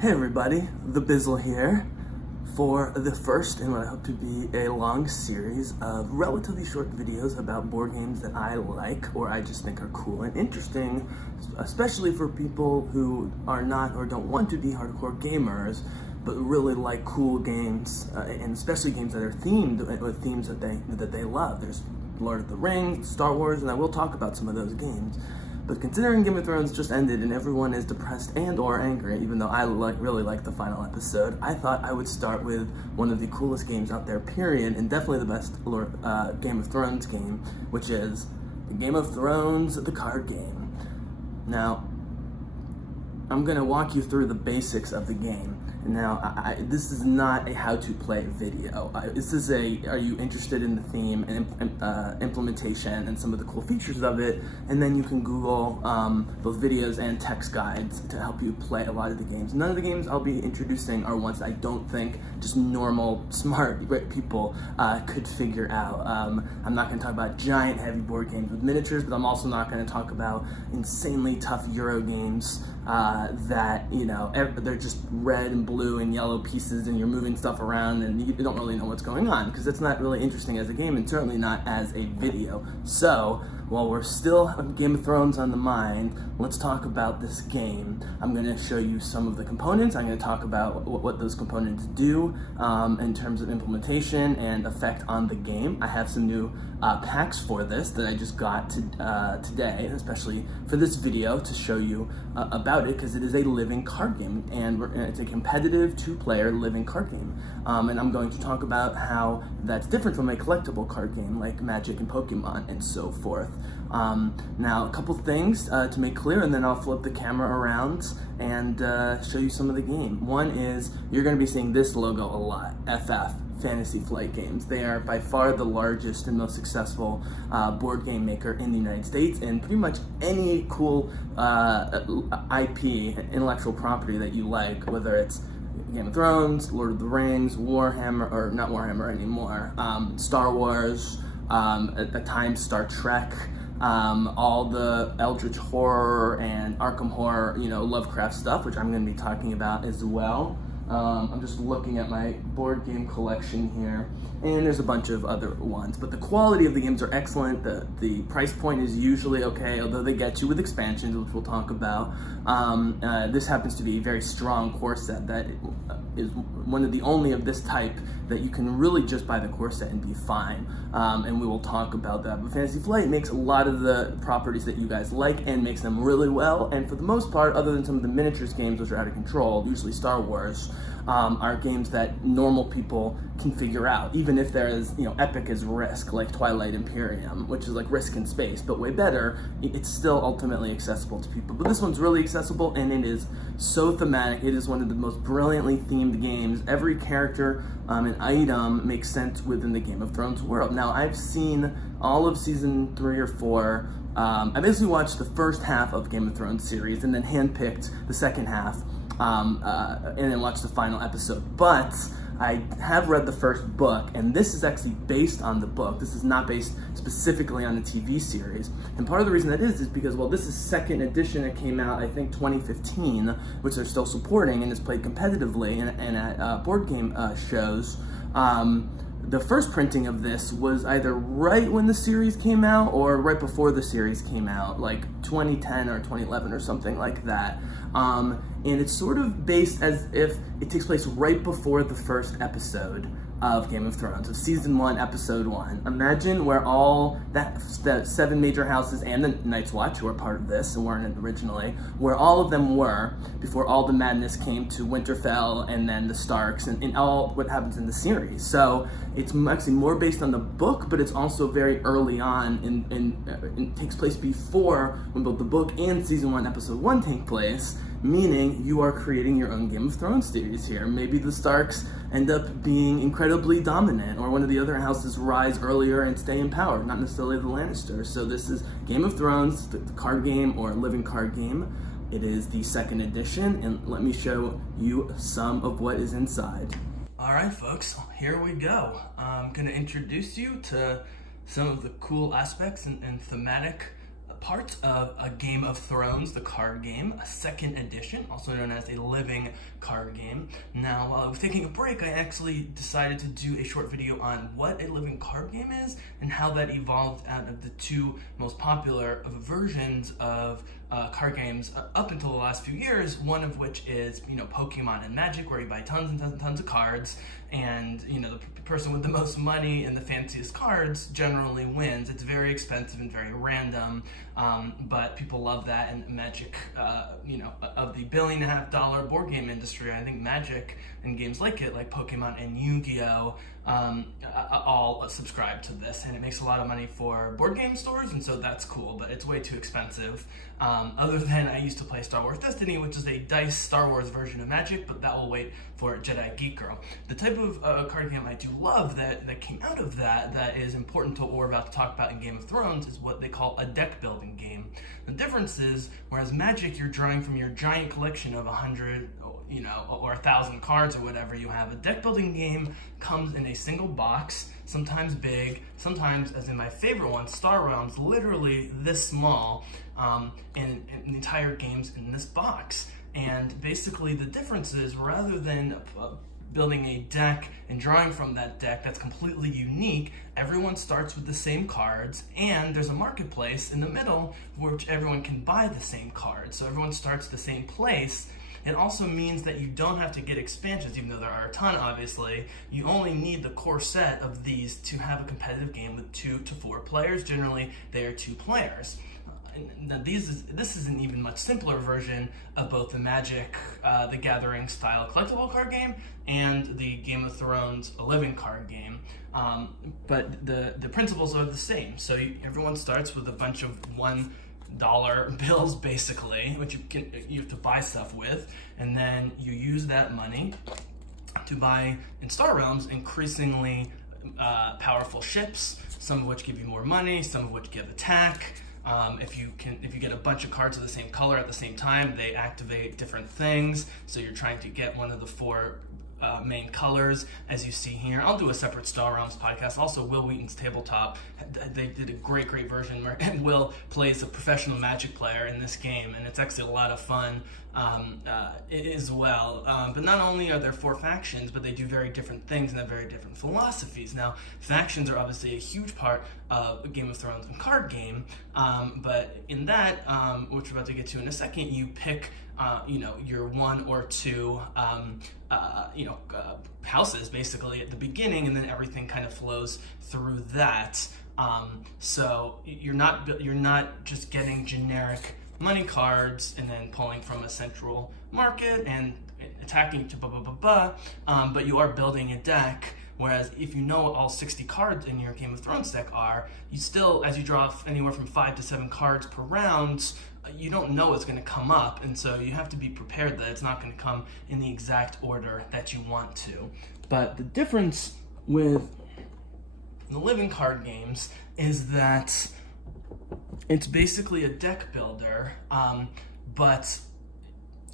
Hey everybody, the Bizzle here for the first in what I hope to be a long series of relatively short videos about board games that I like or I just think are cool and interesting, especially for people who are not or don't want to be hardcore gamers, but really like cool games, and especially games that are themed with themes that they love. There's Lord of the Rings, Star Wars, and I will talk about some of those games. But considering Game of Thrones just ended and everyone is depressed and or angry, even though I really like the final episode, I thought I would start with one of the coolest games out there, period, and definitely the best Game of Thrones game, which is Game of Thrones, the card game. Now, I'm going to walk you through the basics of the game. Now, this is not a how-to-play video. This is are you interested in the theme and implementation and some of the cool features of it, and then you can Google both videos and text guides to help you play a lot of the games. None of the games I'll be introducing are ones I don't think just normal, smart, great people could figure out. I'm not going to talk about giant, heavy board games with miniatures, but I'm also not going to talk about insanely tough Euro games that, you know, they're just red and blue and yellow pieces and you're moving stuff around and you don't really know what's going on, because it's not really interesting as a game and certainly not as a video. So while we're still on Game of Thrones on the mind, let's talk about this game. I'm going to show you some of the components. I'm going to talk about what those components do in terms of implementation and effect on the game. I have some new packs for this that I just got today, especially for this video, to show you about it, because it is a living card game and it's a competitive two-player living card game. And I'm going to talk about how that's different from a collectible card game like Magic and Pokemon and so forth. Now, a couple things to make clear, and then I'll flip the camera around and show you some of the game. One is you're going to be seeing this logo a lot, FF. Fantasy Flight Games. They are by far the largest and most successful board game maker in the United States, and pretty much any cool IP, intellectual property that you like, whether it's Game of Thrones, Lord of the Rings, Warhammer, or not Warhammer anymore, Star Wars, at the time Star Trek, all the Eldritch horror and Arkham horror, you know, Lovecraft stuff, which I'm going to be talking about as well. I'm just looking at my board game collection here, and there's a bunch of other ones, but the quality of the games are excellent. The price point is usually okay, although they get you with expansions, which we'll talk about. This happens to be a very strong core set that is one of the only of this type that you can really just buy the core set and be fine, and we will talk about that. But Fantasy Flight makes a lot of the properties that you guys like and makes them really well, and for the most part, other than some of the miniatures games which are out of control, usually Star Wars, are games that normal people can figure out, even if there is, you know, epic as Risk, like Twilight Imperium, which is like Risk in space, but way better. It's still ultimately accessible to people. But this one's really accessible, and it is so thematic. It is one of the most brilliantly themed games. Every character and item makes sense within the Game of Thrones world. Now, I've seen all of season 3 or 4. I basically watched the first half of Game of Thrones series and then handpicked the second half, and then watched the final episode. But I have read the first book, and this is actually based on the book. This is not based specifically on the TV series. And part of the reason that is because, well, this is second edition. It came out, I think, 2015, which they're still supporting and is played competitively and at board game shows. The first printing of this was either right when the series came out or right before the series came out, like 2010 or 2011 or something like that. And it's sort of based as if it takes place right before the first episode of Game of Thrones, of season 1, episode 1. Imagine where all that 7 major houses and the Night's Watch, who are part of this and weren't originally, where all of them were before all the madness came to Winterfell and then the Starks and all what happens in the series. So it's actually more based on the book, but it's also very early on and takes place before when both the book and season 1, episode 1 take place, meaning you are creating your own Game of Thrones series here. Maybe the Starks end up being incredibly dominant, or one of the other houses rise earlier and stay in power, not necessarily the Lannisters. So this is Game of Thrones, the card game or living card game. It is the second edition, and let me show you some of what is inside. All right, folks, here we go. I'm gonna introduce you to some of the cool aspects and thematic part of a Game of Thrones, the card game, a second edition, also known as a living card game. Now, while I was taking a break, I actually decided to do a short video on what a living card game is and how that evolved out of the two most popular versions of card games up until the last few years, one of which is, Pokemon and Magic, where you buy tons and tons and tons of cards, and, the person with the most money and the fanciest cards generally wins. It's very expensive and very random, but people love that, and Magic, of the $1.5 billion board game industry, I think Magic and games like it, like Pokemon and Yu-Gi-Oh, all subscribe to this, and it makes a lot of money for board game stores, and so that's cool, but it's way too expensive. Other than I used to play Star Wars Destiny, which is a dice Star Wars version of Magic, but that will wait for Jedi Geek Girl. The type of card game I do love that came out of that is important to what we're about to talk about in Game of Thrones is what they call a deck building game. The difference is, whereas Magic, you're drawing from your giant collection of 100, or 1,000 cards or whatever you have, a deck building game comes in a single box, sometimes big, sometimes, as in my favorite one, Star Realms, literally this small, and the entire game's in this box. And basically the difference is, rather than building a deck and drawing from that deck that's completely unique, everyone starts with the same cards, and there's a marketplace in the middle which everyone can buy the same cards. So everyone starts the same place. It also means that you don't have to get expansions, even though there are a ton, obviously. You only need the core set of these to have a competitive game with 2 to 4 players. Generally, they are 2 players. Now, this is an even much simpler version of both the Magic, the Gathering style collectible card game, and the Game of Thrones, a living card game. But the principles are the same. So everyone starts with a bunch of $1 bills, basically, which you have to buy stuff with, and then you use that money to buy, in Star Realms, increasingly powerful ships, some of which give you more money, some of which give attack. If you get a bunch of cards of the same color at the same time, they activate different things. So you're trying to get one of the 4 main colors, as you see here. I'll do a separate Star Realms podcast. Also, Will Wheaton's Tabletop, they did a great version, and Will plays a professional Magic player in this game, and it's actually a lot of fun as well. But not only are there 4 factions, but they do very different things and have very different philosophies. Now, factions are obviously a huge part of a Game of Thrones and card game, but in that, which we're about to get to in a second, you pick your 1 or 2 houses basically at the beginning, and then everything kind of flows through that. So you're not just getting generic money cards and then pulling from a central market and attacking to but you are building a deck. Whereas if you know what all 60 cards in your Game of Thrones deck are, you still, as you draw anywhere from 5 to 7 cards per round, you don't know what's going to come up, and so you have to be prepared that it's not going to come in the exact order that you want to. But the difference with the living card games is that it's basically a deck builder, but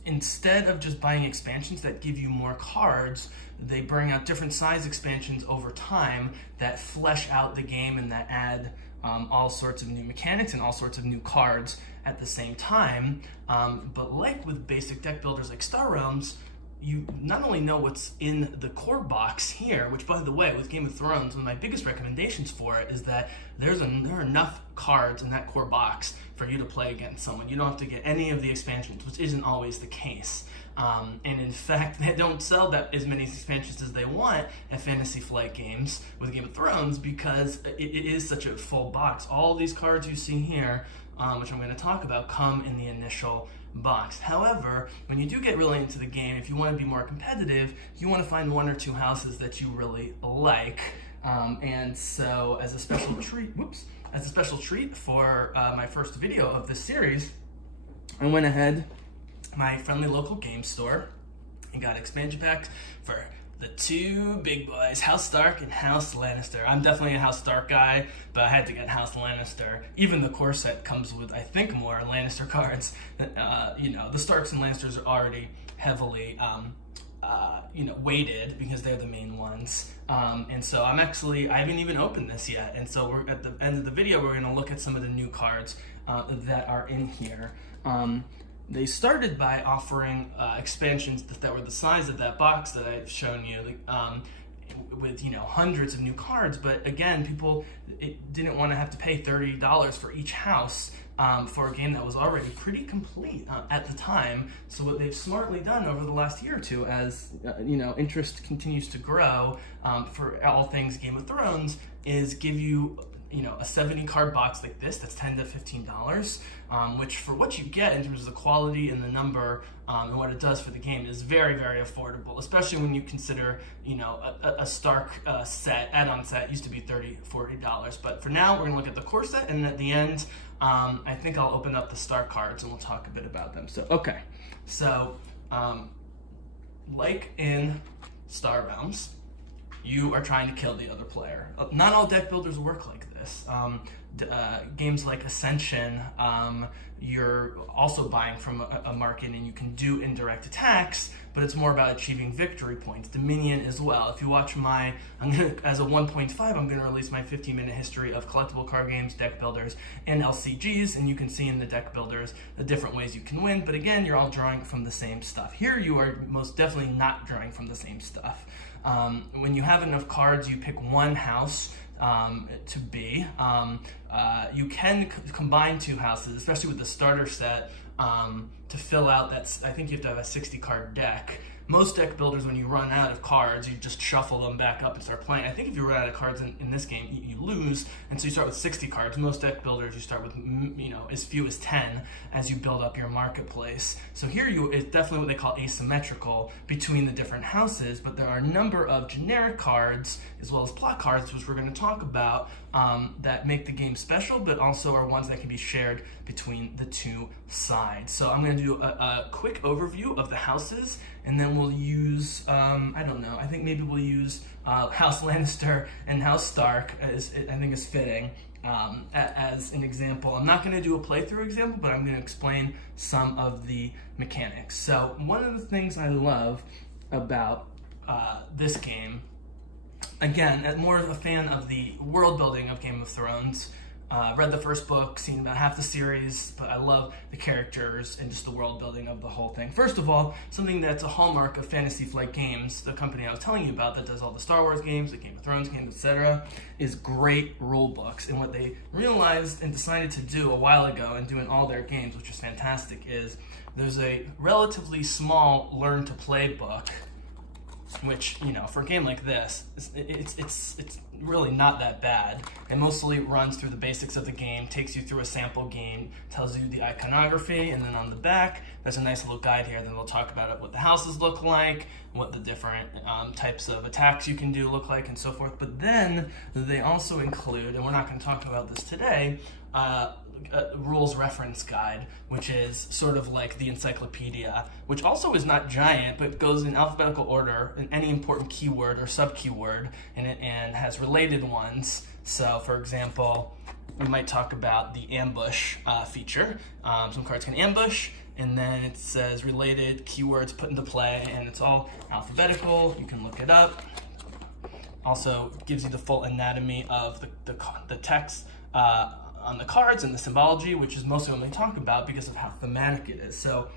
instead of just buying expansions that give you more cards, they bring out different size expansions over time that flesh out the game and that add all sorts of new mechanics and all sorts of new cards at the same time. But like with basic deck builders like Star Realms, you not only know what's in the core box here, which, by the way, with Game of Thrones, one of my biggest recommendations for it is that there are enough cards in that core box for you to play against someone. You don't have to get any of the expansions, which isn't always the case. And in fact, they don't sell that as many expansions as they want at Fantasy Flight Games with Game of Thrones, because it is such a full box. All these cards you see here, which I'm going to talk about, come in the initial box. However, when you do get really into the game, if you want to be more competitive, you want to find 1 or 2 houses that you really like. And so, as a special treat for my first video of this series, I went ahead my friendly local game store and got expansion packs for the 2 big boys, House Stark and House Lannister. I'm definitely a House Stark guy, but I had to get House Lannister. Even the core set comes with, I think, more Lannister cards. The Starks and Lannisters are already heavily weighted because they're the main ones. And so I haven't even opened this yet. And so we're at the end of the video, we're going to look at some of the new cards that are in here. They started by offering expansions that were the size of that box that I've shown you, with hundreds of new cards. But again, people didn't want to have to pay $30 for each house for a game that was already pretty complete at the time. So what they've smartly done over the last year or two, as interest continues to grow for all things Game of Thrones, is give you a 70 card box like this that's $10 to $15, which for what you get in terms of the quality and the number and what it does for the game is very, very affordable, especially when you consider a Stark set, add-on set used to be $30, $40. But for now, we're going to look at the core set, and at the end, I think I'll open up the Stark cards and we'll talk a bit about them. So, okay. So, like in Star Realms, you are trying to kill the other player. Not all deck builders work like this. Games like Ascension, you're also buying from a market and you can do indirect attacks, but it's more about achieving victory points. Dominion as well. If you watch as a 1.5, I'm going to release my 15-minute history of collectible card games, deck builders, and LCGs, and you can see in the deck builders the different ways you can win, but again, you're all drawing from the same stuff. Here, you are most definitely not drawing from the same stuff. When you have enough cards, you pick one house to be. You can combine two houses, especially with the starter set, to fill out that. I think you have to have a 60 card deck. Most deck builders, when you run out of cards, you just shuffle them back up and start playing. I think if you run out of cards in this game, you lose, and so you start with 60 cards. Most deck builders, you start with as few as 10 as you build up your marketplace. So here, it's definitely what they call asymmetrical between the different houses, but there are a number of generic cards as well as plot cards, which we're going to talk about, that make the game special, but also are ones that can be shared between the two sides. So I'm going to do a quick overview of the houses, and then we'll use, I don't know, I think maybe we'll use House Lannister and House Stark, I think is fitting, as an example. I'm not going to do a playthrough example, but I'm going to explain some of the mechanics. So one of the things I love about this game, again, more of a fan of the world building of Game of Thrones. Read the first book, seen about half the series, but I love the characters and just the world building of the whole thing. First of all, something that's a hallmark of Fantasy Flight Games, the company I was telling you about that does all the Star Wars games, the Game of Thrones games, etc., is great rule books. And what they realized and decided to do a while ago and do in all their games, which is fantastic, is there's a relatively small learn to play book, which, for a game like this, it's really not that bad. It mostly runs through the basics of the game, takes you through a sample game, tells you the iconography, and then on the back, there's a nice little guide here that will talk about what the houses look like, what the different types of attacks you can do look like, and so forth. But then they also include, and we're not going to talk about this today, rules reference guide, which is sort of like the encyclopedia, which also is not giant, but goes in alphabetical order in any important keyword or sub-keyword, and has related ones. So, for example, we might talk about the ambush feature. Some cards can ambush, and then it says related keywords put into play, and it's all alphabetical. You can look it up. Also gives you the full anatomy of the text on the cards and the symbology, which is mostly what we talk about because of how thematic it is. So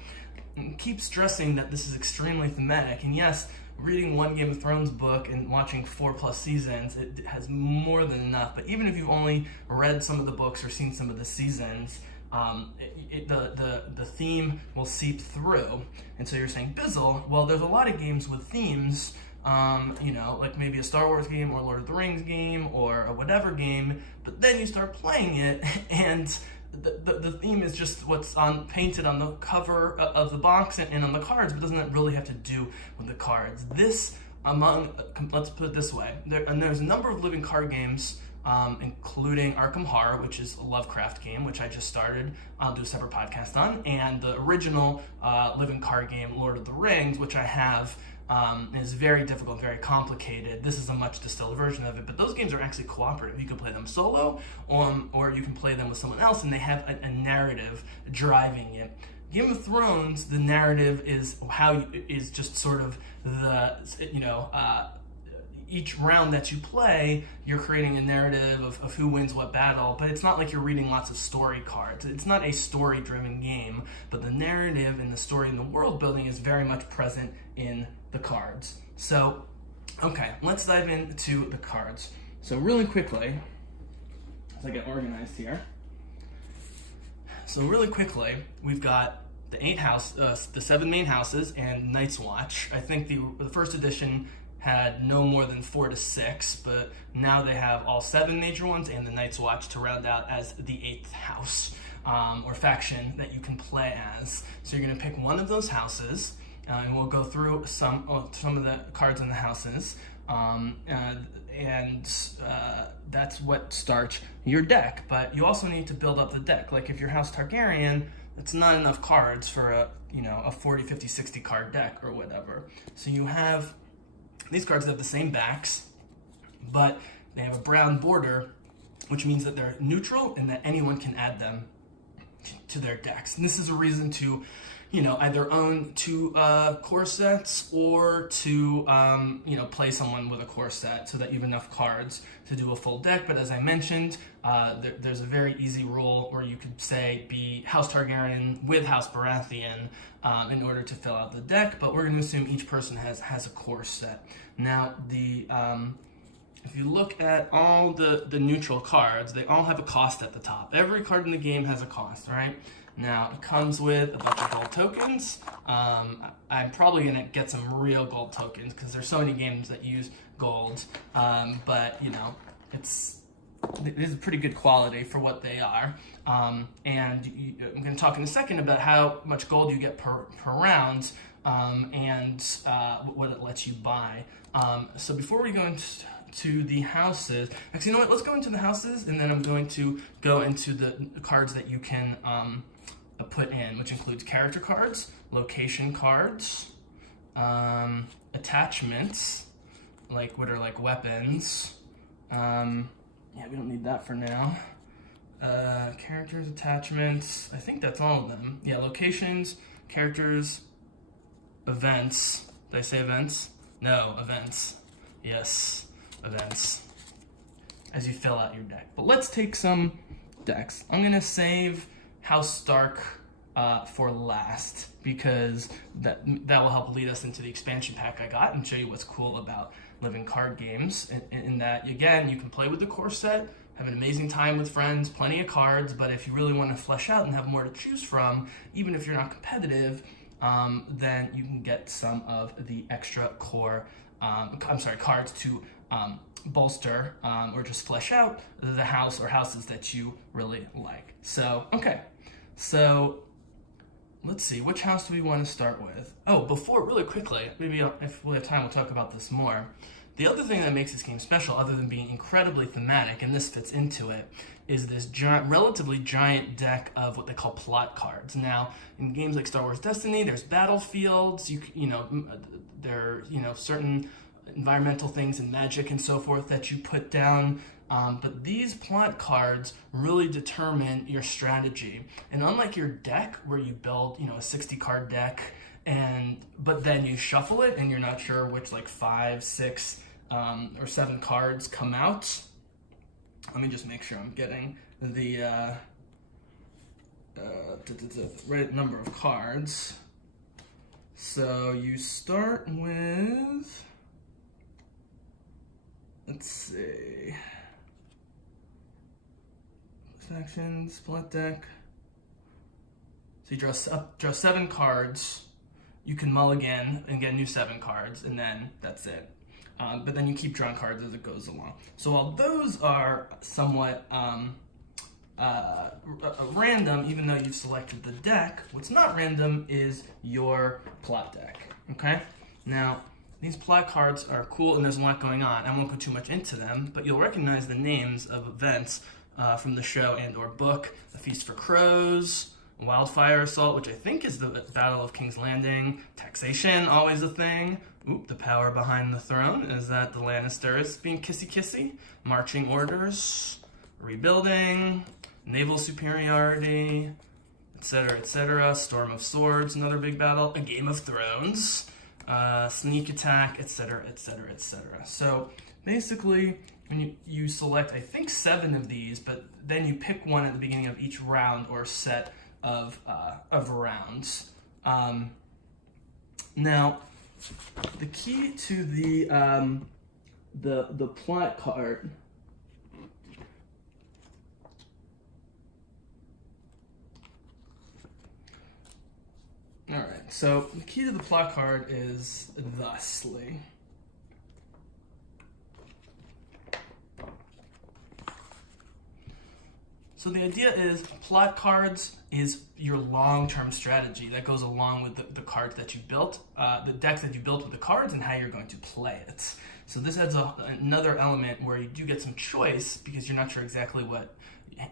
keep stressing that this is extremely thematic. And yes, reading one Game of Thrones book and watching 4+ seasons, it has more than enough. But even if you've only read some of the books or seen some of the seasons, the theme will seep through. And so you're saying, Bizzle, well, there's a lot of games with themes, like maybe a Star Wars game or Lord of the Rings game or a whatever game, but then you start playing it and the theme is just what's painted on the cover of the box and on the cards, but doesn't really have to do with the cards. Let's put it this way, there's a number of living card games, including Arkham Horror, which is a Lovecraft game, which I just started. I'll do a separate podcast on, and the original living card game, Lord of the Rings, which I have, is very difficult, very complicated. This is a much distilled version of it, but those games are actually cooperative. You can play them solo, or you can play them with someone else, and they have a narrative driving it. Game of Thrones, the narrative is just sort of each round that you play, you're creating a narrative of who wins what battle, but it's not like you're reading lots of story cards. It's not a story-driven game, but the narrative and the story and the world building is very much present in the cards. So, okay, let's dive into the cards. So really quickly, as I get organized here. So really quickly, we've got the 7 main houses and Night's Watch. I think the first edition had no more than 4 to 6, but now they have all 7 major ones and the Night's Watch to round out as the 8th house or faction that you can play as. So you're going to pick one of those houses, and we'll go through some of the cards in the houses, and that's what starts your deck. But you also need to build up the deck. Like if your house Targaryen, it's not enough cards for a 40, 50, 60 card deck or whatever. So you have these cards that have the same backs, but they have a brown border, which means that they're neutral and that anyone can add them to their decks. And this is a reason to, either own 2 core sets or to, play someone with a core set so that you have enough cards to do a full deck. But as I mentioned, there's a very easy rule where you could say be House Targaryen with House Baratheon in order to fill out the deck, but we're going to assume each person has a core set. Now, if you look at all the neutral cards, they all have a cost at the top. Every card in the game has a cost, right? Now, it comes with a bunch of gold tokens. I'm probably going to get some real gold tokens because there's so many games that use gold, but, it is pretty good quality for what they are. I'm going to talk in a second about how much gold you get per round and what it lets you buy. So before we go into the houses, actually, you know what? Let's go into the houses, and then I'm going to go into the cards that you can put in, which includes character cards, location cards, attachments, like what are like weapons. Yeah, we don't need that for now. Characters, attachments, I think that's all of them. Yeah, locations, characters, events. Did I say events? No, events. Yes, events. As you fill out your deck. But let's take some decks. I'm going to save House Stark for last, because that will help lead us into the expansion pack I got and show you what's cool about living card games, in that, again, you can play with the core set, have an amazing time with friends, plenty of cards, but if you really want to flesh out and have more to choose from, even if you're not competitive, then you can get some of the extra core, cards to bolster or just flesh out the house or houses that you really like. So, okay. So, let's see, which house do we want to start with? Oh, really quickly, maybe if we have time, we'll talk about this more. The other thing that makes this game special, other than being incredibly thematic, and this fits into it, is this relatively giant deck of what they call plot cards. Now, in games like Star Wars Destiny, there's battlefields, there are certain environmental things and magic and so forth that you put down. But these plot cards really determine your strategy. And unlike your deck, where you build, a 60-card deck, but then you shuffle it and you're not sure which 5, 6, or 7 cards come out. Let me just make sure I'm getting the right number of cards. So you start with, let's see, faction, split deck. So you draw 7 cards. You can mulligan and get new 7 cards, and then that's it. But then you keep drawing cards as it goes along. So while those are somewhat random, even though you've selected the deck, what's not random is your plot deck. Okay? Now, these plot cards are cool, and there's a lot going on. I won't go too much into them, but you'll recognize the names of events from the show and or book. The Feast for Crows, Wildfire Assault, which I think is the Battle of King's Landing. Taxation, always a thing. The Power Behind the Throne, is that the Lannisters being kissy-kissy. Marching Orders, Rebuilding, Naval Superiority, etc., etc. Storm of Swords, another big battle. A Game of Thrones. sneak attack, etc., etc., etc. So basically, when you select, I think 7 of these, but then you pick one at the beginning of each round or set of rounds. Now, the key to the plot card. All right, so the key to the plot card is thusly. So the idea is plot cards is your long-term strategy that goes along with the cards that you built, the deck that you built with the cards and how you're going to play it. So this adds another element where you do get some choice because you're not sure exactly what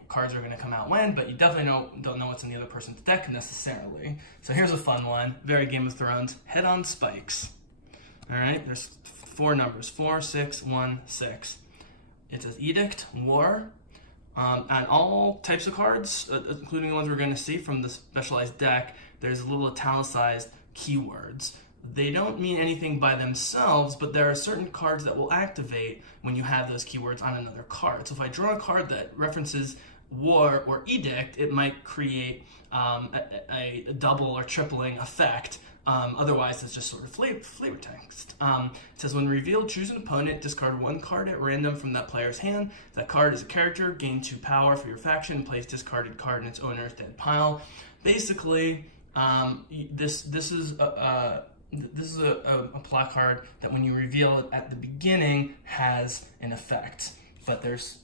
cards are going to come out when, but you definitely don't know what's in the other person's deck necessarily. So here's a fun one, very Game of Thrones, head-on spikes. All right, there's 4 numbers, 4, 6, 1, 6. It says Edict, War, and all types of cards, including the ones we're going to see from the specialized deck, there's little italicized keywords. They don't mean anything by themselves, but there are certain cards that will activate when you have those keywords on another card. So if I draw a card that references War or Edict, it might create a double or tripling effect. Otherwise, it's just sort of flavor text. It says, when revealed, choose an opponent, discard 1 card at random from that player's hand. If that card is a character, gain 2 power for your faction, place discarded card in its owner's dead pile. Basically, this is a plot card that when you reveal it at the beginning has an effect, but there's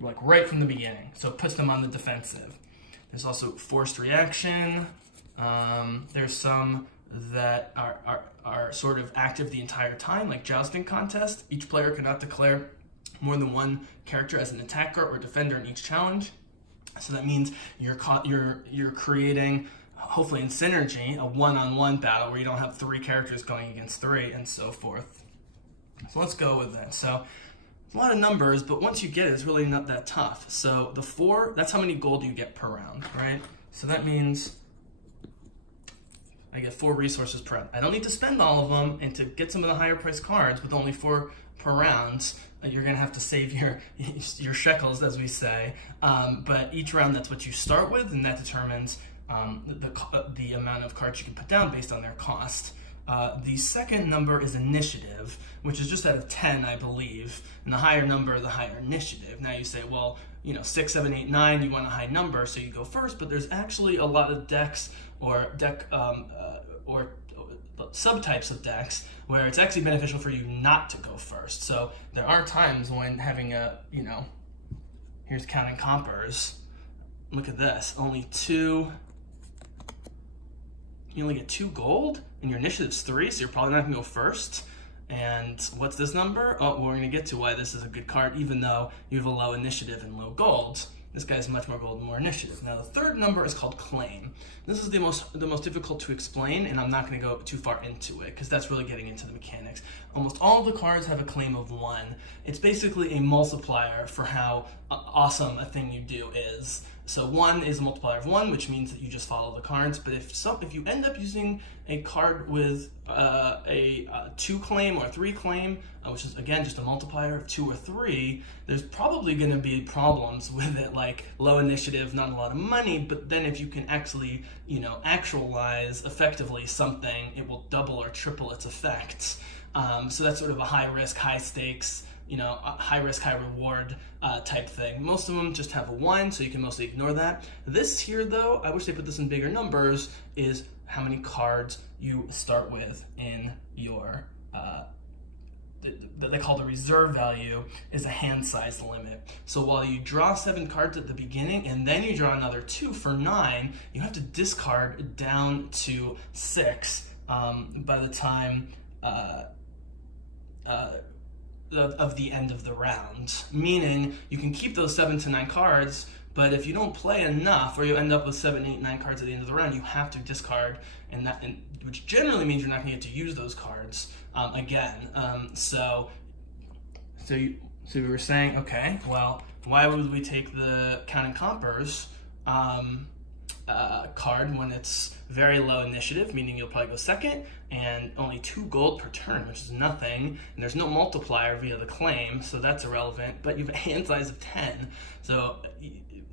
like right from the beginning, so it puts them on the defensive. There's also forced reaction. There's some that are sort of active the entire time, like jousting contest. Each player cannot declare more than 1 character as an attacker or defender in each challenge. So that means you're creating, hopefully in synergy, a one-on-one battle where you don't have 3 characters going against 3 and so forth. So let's go with that. So it's a lot of numbers, but once you get it, it's really not that tough. So the 4, that's how many gold you get per round, right? So that means I get 4 resources per round. I don't need to spend all of them, and to get some of the higher priced cards with only 4 per round, you're gonna have to save your shekels, as we say. But each round, that's what you start with, and that determines the amount of cards you can put down based on their cost. The second number is initiative, which is just out of 10, I believe. And the higher number, the higher initiative. Now you say, well, 6, 7, 8, 9, you want a high number, so you go first. But there's actually a lot of decks or subtypes of decks where it's actually beneficial for you not to go first. So there are times when having here's counting compers. Look at this, you only get 2 gold, and your initiative's 3, so you're probably not gonna go first. And what's this number? Oh, we're gonna get to why this is a good card, even though you have a low initiative and low gold. This guy's much more gold and more initiative. Now the third number is called claim. This is the most difficult to explain, and I'm not gonna go too far into it, because that's really getting into the mechanics. Almost all of the cards have a claim of 1. It's basically a multiplier for how awesome a thing you do is. So 1 is a multiplier of 1, which means that you just follow the cards. But if you end up using a card with a 2 claim or a 3 claim, which is again just a multiplier of 2 or 3, there's probably going to be problems with it, like low initiative, not a lot of money. But then if you can actually, actualize effectively something, it will double or triple its effects. So that's sort of a high risk, high stakes, high risk, high reward type thing. Most of them just have a 1, so you can mostly ignore that. This here, though, I wish they put this in bigger numbers, is how many cards you start with in your, they call the reserve value, is a hand size limit. So while you draw 7 cards at the beginning, and then you draw another 2 for 9, you have to discard down to 6 by the time of the end of the round, meaning you can keep those 7 to 9 cards, but if you don't play enough, or you end up with 7, 8, 9 cards at the end of the round, you have to discard, which generally means you're not going to get to use those cards again. So we were saying, okay, well, why would we take the counting compers? card when it's very low initiative, meaning you'll probably go second, and only 2 gold per turn, which is nothing, and there's no multiplier via the claim, so that's irrelevant, but you have a hand size of 10. So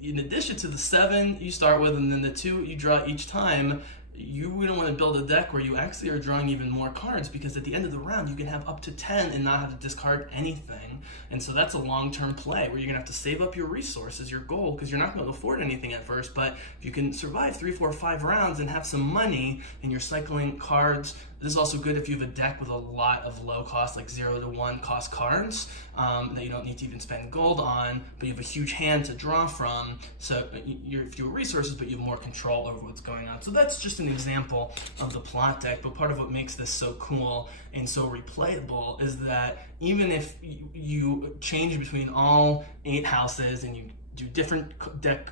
in addition to the 7 you start with and then the 2 you draw each time, you don't want to build a deck where you actually are drawing even more cards, because at the end of the round you can have up to 10 and not have to discard anything. And so that's a long-term play where you're gonna have to save up your resources, your gold, because you're not going to afford anything at first. But if you can survive 3, 4, 5 rounds and have some money and you're cycling cards, this is also good if you have a deck with a lot of low cost, like 0 to 1 cost cards that you don't need to even spend gold on, but you have a huge hand to draw from. So you have fewer resources, but you have more control over what's going on. So that's just an example of the plot deck. But part of what makes this so cool and so replayable is that even if you change between all 8 houses and you do different deck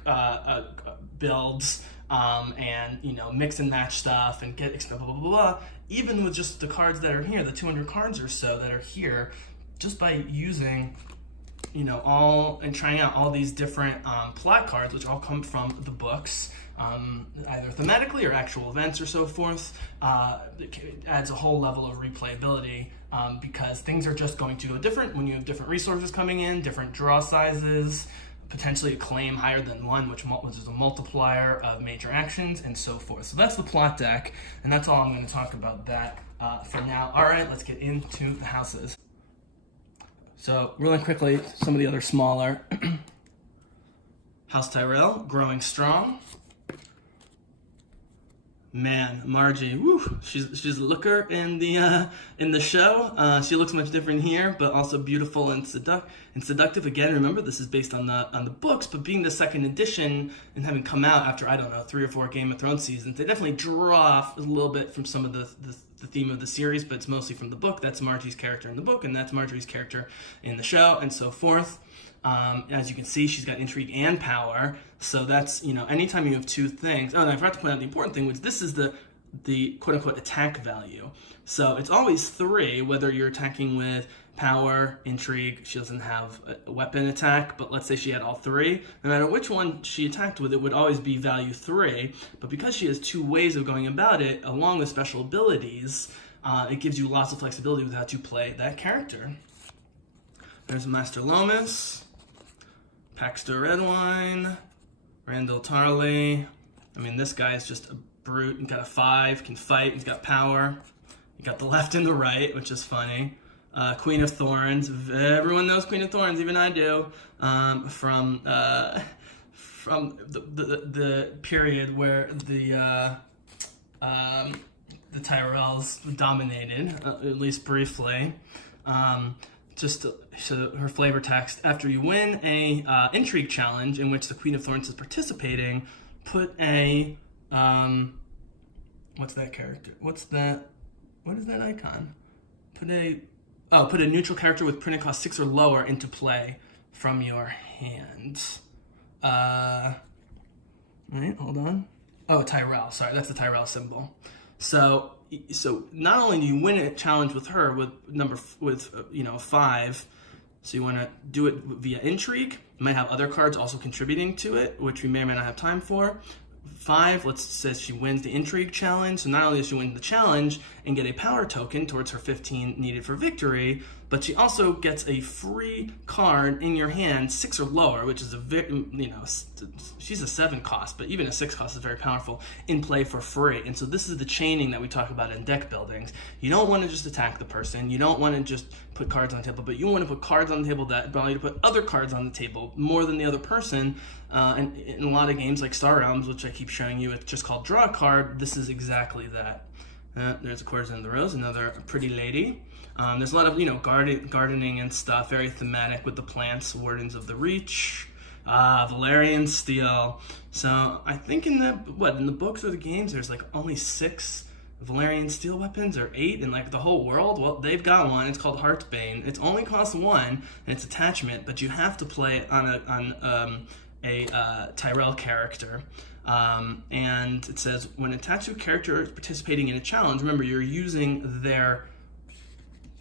builds, and mix and match stuff and get blah, blah, blah, blah, even with just the cards that are here, the 200 cards or so that are here, just by using all and trying out all these different plot cards, which all come from the books, either thematically or actual events or so forth, it adds a whole level of replayability, because things are just going to go different when you have different resources coming in, different draw sizes, potentially a claim higher than 1, which is a multiplier of major actions, and so forth. So that's the plot deck, and that's all I'm going to talk about that for now. All right, let's get into the houses. So really quickly, some of the other smaller. House Tyrell, growing strong. Man, Margie, woo, she's a looker in the show. She looks much different here, but also beautiful and seductive. Again, remember this is based on the books, but being the 2nd edition and having come out after, I don't know, 3 or 4 Game of Thrones seasons, they definitely draw off a little bit from some of the theme of the series, but it's mostly from the book. That's Margie's character in the book, and that's Marjorie's character in the show, and so forth. As you can see, she's got intrigue and power. So that's, anytime you have 2 things. Oh, and I forgot to point out the important thing, which this is the quote-unquote attack value. So it's always 3, whether you're attacking with power, intrigue. She doesn't have a weapon attack, but let's say she had all 3. No matter which one she attacked with, it would always be value 3. But because she has 2 ways of going about it, along with special abilities, it gives you lots of flexibility with how to play that character. There's Master Lomas, Paxter Redwine, Randall Tarley. I mean, this guy is just a brute. He's got a 5, can fight, he's got power. You got the left and the right, which is funny. Queen of Thorns. Everyone knows Queen of Thorns, even I do. From the period where the Tyrells dominated, at least briefly. So her flavor text: after you win a intrigue challenge in which the Queen of Thorns is participating, put a what's that character? What is that icon? Put a neutral character with printed cost 6 or lower into play from your hand. Right, hold on. Oh, Tyrell. Sorry, that's the Tyrell symbol. So not only do you win a challenge with her with 5, so you want to do it via intrigue. You might have other cards also contributing to it, which we may or may not have time for. 5, let's say she wins the intrigue challenge. So not only does she win the challenge and get a power token towards her 15 needed for victory, but she also gets a free card in your hand, 6 or lower, which is she's a 7 cost, but even a 6 cost is very powerful, in play for free. And so this is the chaining that we talk about in deck buildings. You don't want to just attack the person. You don't want to just put cards on the table, but you want to put cards on the table that allow you to put other cards on the table more than the other person. And in a lot of games like Star Realms, which I keep showing you, it's just called draw a card. This is exactly that. There's a Courtesan of the Rose, another pretty lady. There's a lot of gardening and stuff, very thematic with the plants. Wardens of the Reach, Valerian Steel. So I think in the books or the games, there's like only 6 Valerian Steel weapons, or 8 in like the whole world. Well, they've got one. It's called Heartbane. It only costs 1, and it's attachment, but you have to play on a Tyrell character. And it says, when attached to a character participating in a challenge, remember you're using their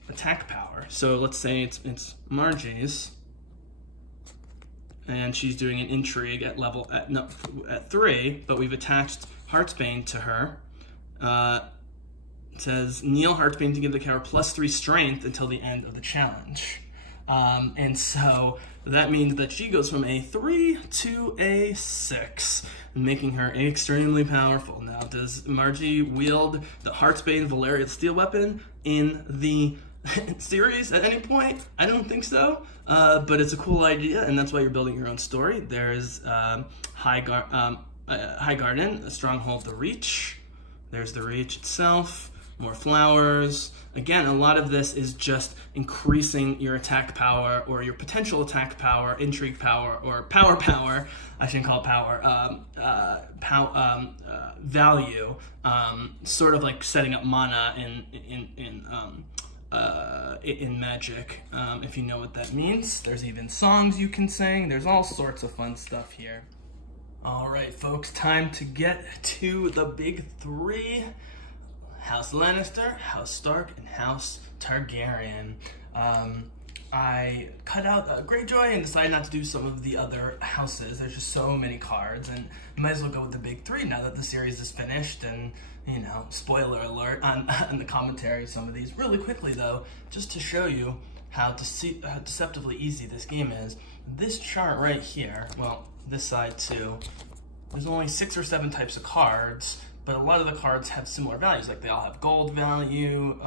attack power. So let's say it's Margie's, and she's doing an intrigue at at 3, but we've attached Heartsbane to her. It says kneel Heartsbane to give the character +3 strength until the end of the challenge. And so that means that she goes from a 3 to a 6, making her extremely powerful. Now, does Margie wield the Heartsbane Valerian steel weapon in the series at any point? I don't think so, but it's a cool idea, and that's why you're building your own story. There's High Garden, a stronghold, the Reach. There's the Reach itself. More flowers. Again, a lot of this is just increasing your attack power or your potential attack power, intrigue power, or power. I shouldn't call it power. Value. Sort of like setting up mana in Magic, if you know what that means. There's even songs you can sing. There's all sorts of fun stuff here. All right, folks, time to get to the big 3. House Lannister, House Stark, and House Targaryen. I cut out Greyjoy and decided not to do some of the other houses. There's just so many cards, and you might as well go with the big 3 now that the series is finished. And, you know, spoiler alert on the commentary of some of these. Really quickly, though, just to show you how deceptively easy this game is. This chart right here, well, this side too, there's only 6 or 7 types of cards, but a lot of the cards have similar values. Like, they all have gold value.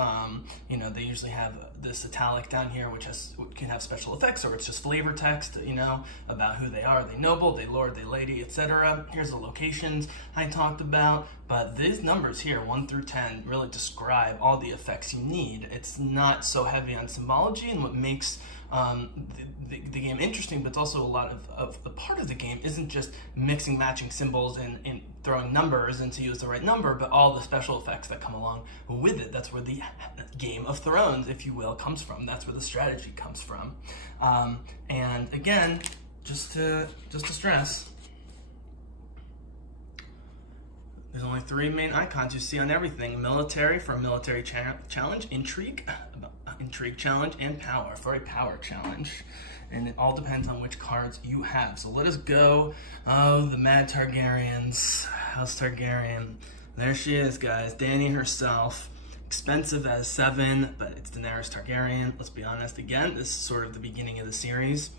You know, they usually have this italic down here, which can have special effects, or it's just flavor text, you know, about who they are. They noble, they lord, they lady, etc. Here's the locations I talked about. But these numbers here, 1 through 10, really describe all the effects you need. It's not so heavy on symbology, and what makes the game interesting, but it's also a lot of the part of the game isn't just mixing, matching symbols and throwing numbers until you use the right number, but all the special effects that come along with it. That's where the Game of Thrones, if you will, comes from. That's where the strategy comes from. And again, just to stress, there's only 3 main icons you see on everything. Military for a military challenge, intrigue challenge, and power for a power challenge. And it all depends on which cards you have. So let us go. Oh, the Mad Targaryens. House Targaryen. There she is, guys. Dany herself. Expensive as 7, but it's Daenerys Targaryen. Let's be honest, again, this is sort of the beginning of the series.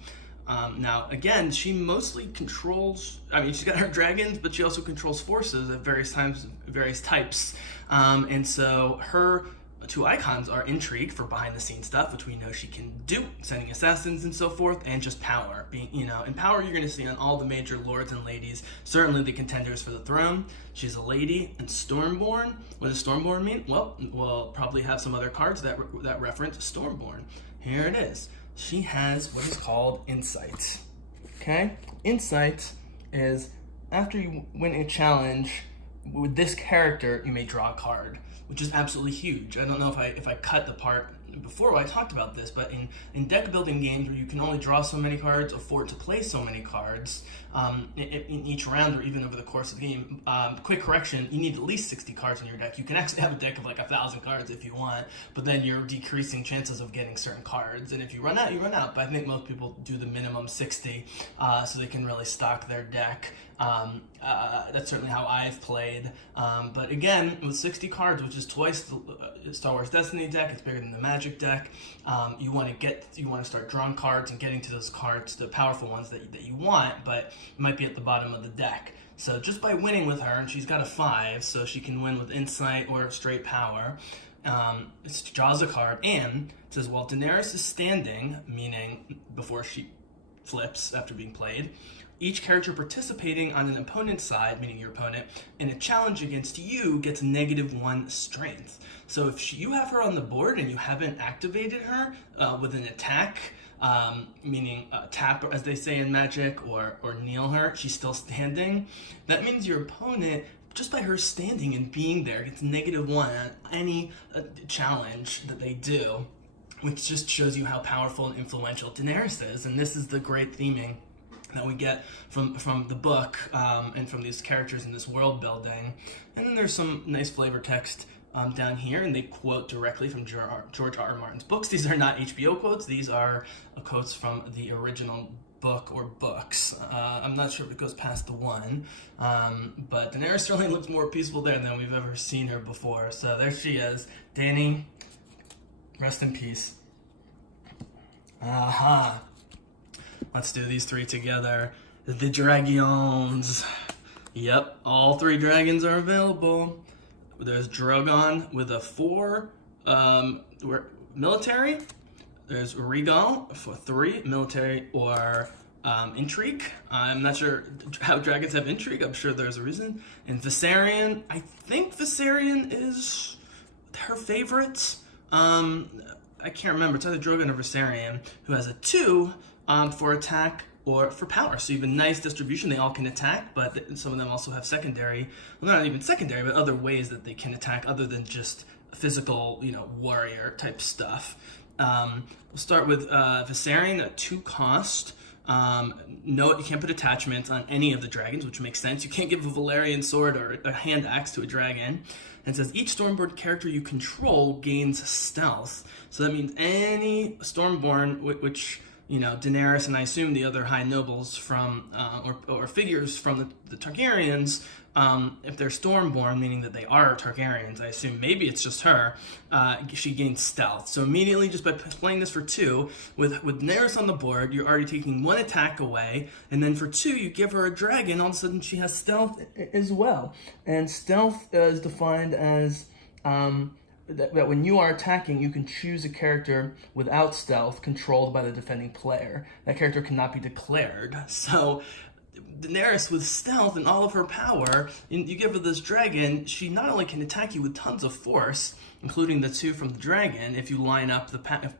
Now, again, she mostly controls, she's got her dragons, but she also controls forces at various times, various types. And so her 2 icons are intrigue for behind-the-scenes stuff, which we know she can do, sending assassins and so forth, and just power. And power you're going to see on all the major lords and ladies, certainly the contenders for the throne. She's a lady. And Stormborn, what does Stormborn mean? Well, we'll probably have some other cards that reference Stormborn. Here it is. She has what is called insight. Okay? Insight is after you win a challenge with this character, you may draw a card, which is absolutely huge. I don't know if I cut the part before I talked about this, but in deck building games where you can only draw so many cards, afford to play so many cards in each round or even over the course of the game, quick correction, you need at least 60 cards in your deck. You can actually have a deck of like 1,000 cards if you want, but then you're decreasing chances of getting certain cards. And if you run out, you run out. But I think most people do the minimum 60 so they can really stock their deck. That's certainly how I've played. But again, with 60 cards, which is twice the Star Wars Destiny deck, it's bigger than the Magic deck. You want to start drawing cards and getting to those cards, the powerful ones that you want, but it might be at the bottom of the deck. So just by winning with her, and she's got a 5, so she can win with insight or straight power. It draws a card, and it says, while Daenerys is standing, meaning before she flips after being played, each character participating on an opponent's side, meaning your opponent, in a challenge against you gets -1 strength. So if you have her on the board and you haven't activated her with an attack, meaning tap, as they say in Magic, or kneel her, she's still standing, that means your opponent, just by her standing and being there, gets -1 on any challenge that they do, which just shows you how powerful and influential Daenerys is. And this is the great theming that we get from the book and from these characters in this world building. And then there's some nice flavor text down here, and they quote directly from George R.R. Martin's books. These are not HBO quotes. These are quotes from the original book or books. I'm not sure if it goes past the 1, but Daenerys certainly looks more peaceful there than we've ever seen her before. So there she is. Dany, rest in peace. Aha. Let's do these 3 together. The Dragons. Yep, all 3 dragons are available. There's Drogon with a 4 military. There's Rhaegal for 3 military or Intrigue. I'm not sure how dragons have Intrigue. I'm sure there's a reason. And Viserion, I think Viserion is her favorite. I can't remember. It's either Drogon or Viserion, who has a 2 for attack or for power. So you have a nice distribution. They all can attack, but some of them also have secondary. Well, not even secondary, but other ways that they can attack other than just physical, warrior type stuff. We'll start with Viserion, a 2 cost. Note you can't put attachments on any of the dragons, which makes sense. You can't give a Valyrian sword or a hand axe to a dragon. And it says each Stormborn character you control gains stealth. So that means any Stormborn, which Daenerys and I assume the other high nobles from or figures from the Targaryens, if they're Stormborn, meaning that they are Targaryens, I assume maybe it's just her, she gains stealth. So immediately, just by playing this for 2, with Daenerys on the board, you're already taking 1 attack away, and then for 2, you give her a dragon, all of a sudden she has stealth as well. And stealth is defined as that when you are attacking, you can choose a character without stealth controlled by the defending player. That character cannot be declared. So Daenerys with stealth and all of her power, you give her this dragon, she not only can attack you with tons of force, including the 2 from the dragon, if you line up the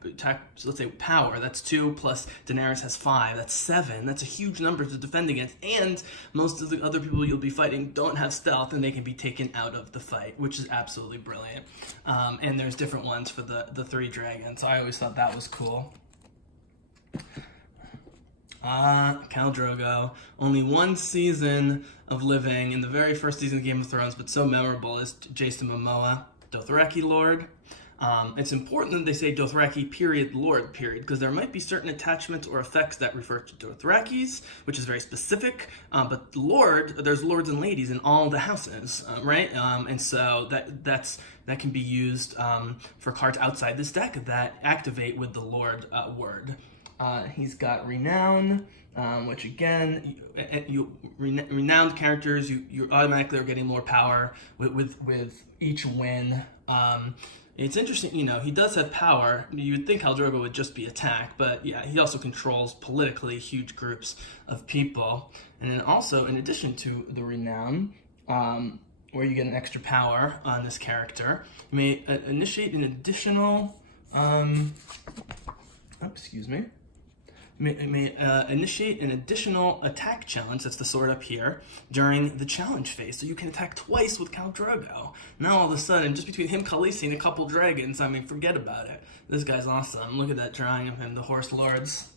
attack, so let's say power, that's 2 plus Daenerys has 5, that's 7. That's a huge number to defend against, and most of the other people you'll be fighting don't have stealth, and they can be taken out of the fight, which is absolutely brilliant. And there's different ones for the 3 dragons, so I always thought that was cool. Khal Drogo. Only 1 season of living in the very first season of Game of Thrones, but so memorable is Jason Momoa, Dothraki Lord. It's important that they say Dothraki period Lord period, because there might be certain attachments or effects that refer to Dothrakis, which is very specific, but Lord, there's lords and ladies in all the houses, right? And so that can be used for cards outside this deck that activate with the Lord word. He's got Renown, which again, renowned characters, you automatically are getting more power with each win. It's interesting, he does have power. You would think Khal Drogo would just be attack, but yeah, he also controls politically huge groups of people. And then also, in addition to the Renown, where you get an extra power on this character, you may initiate an additional, initiate an additional attack challenge, that's the sword up here, during the challenge phase. So you can attack twice with Khal Drogo. Now all of a sudden, just between him, Khaleesi, and a couple dragons, forget about it. This guy's awesome. Look at that drawing of him, the Horse Lords.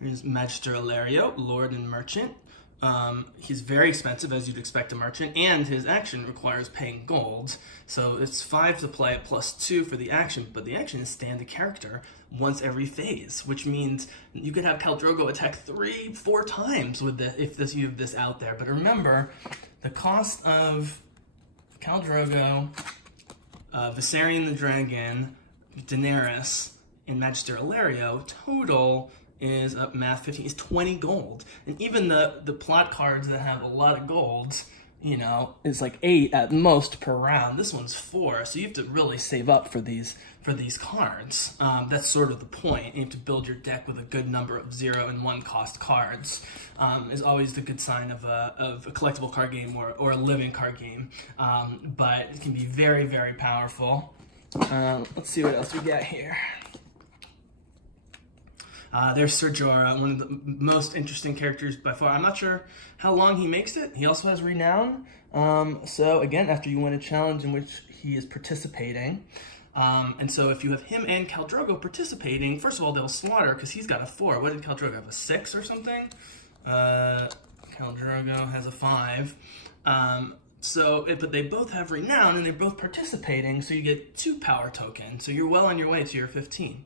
Here's Magister Ilario, Lord and Merchant. He's very expensive, as you'd expect a merchant, and his action requires paying gold. So it's 5 to play it plus 2 for the action, but the action is stand a character once every phase, which means you could have Khal Drogo attack 3-4 times with if you have this out there. But remember, the cost of Khal Drogo, Viserion the Dragon, Daenerys, and Magister Ilario total is math 15 is 20 gold, and even the plot cards that have a lot of golds, is like 8 at most per round. This one's 4, so you have to really save up for these cards. That's sort of the point. You have to build your deck with a good number of 0 and 1 cost cards. Is always the good sign of a collectible card game or a living card game. But it can be very, very powerful. Let's see what else we got here. There's Ser Jorah, one of the most interesting characters by far. I'm not sure how long he makes it. He also has Renown. So again, after you win a challenge in which he is participating. And so if you have him and Khal Drogo participating, first of all, they'll slaughter because he's got a 4. What did Khal Drogo have, a 6 or something? Khal Drogo has a 5. But they both have Renown and they're both participating, so you get 2 power tokens. So you're well on your way to your 15.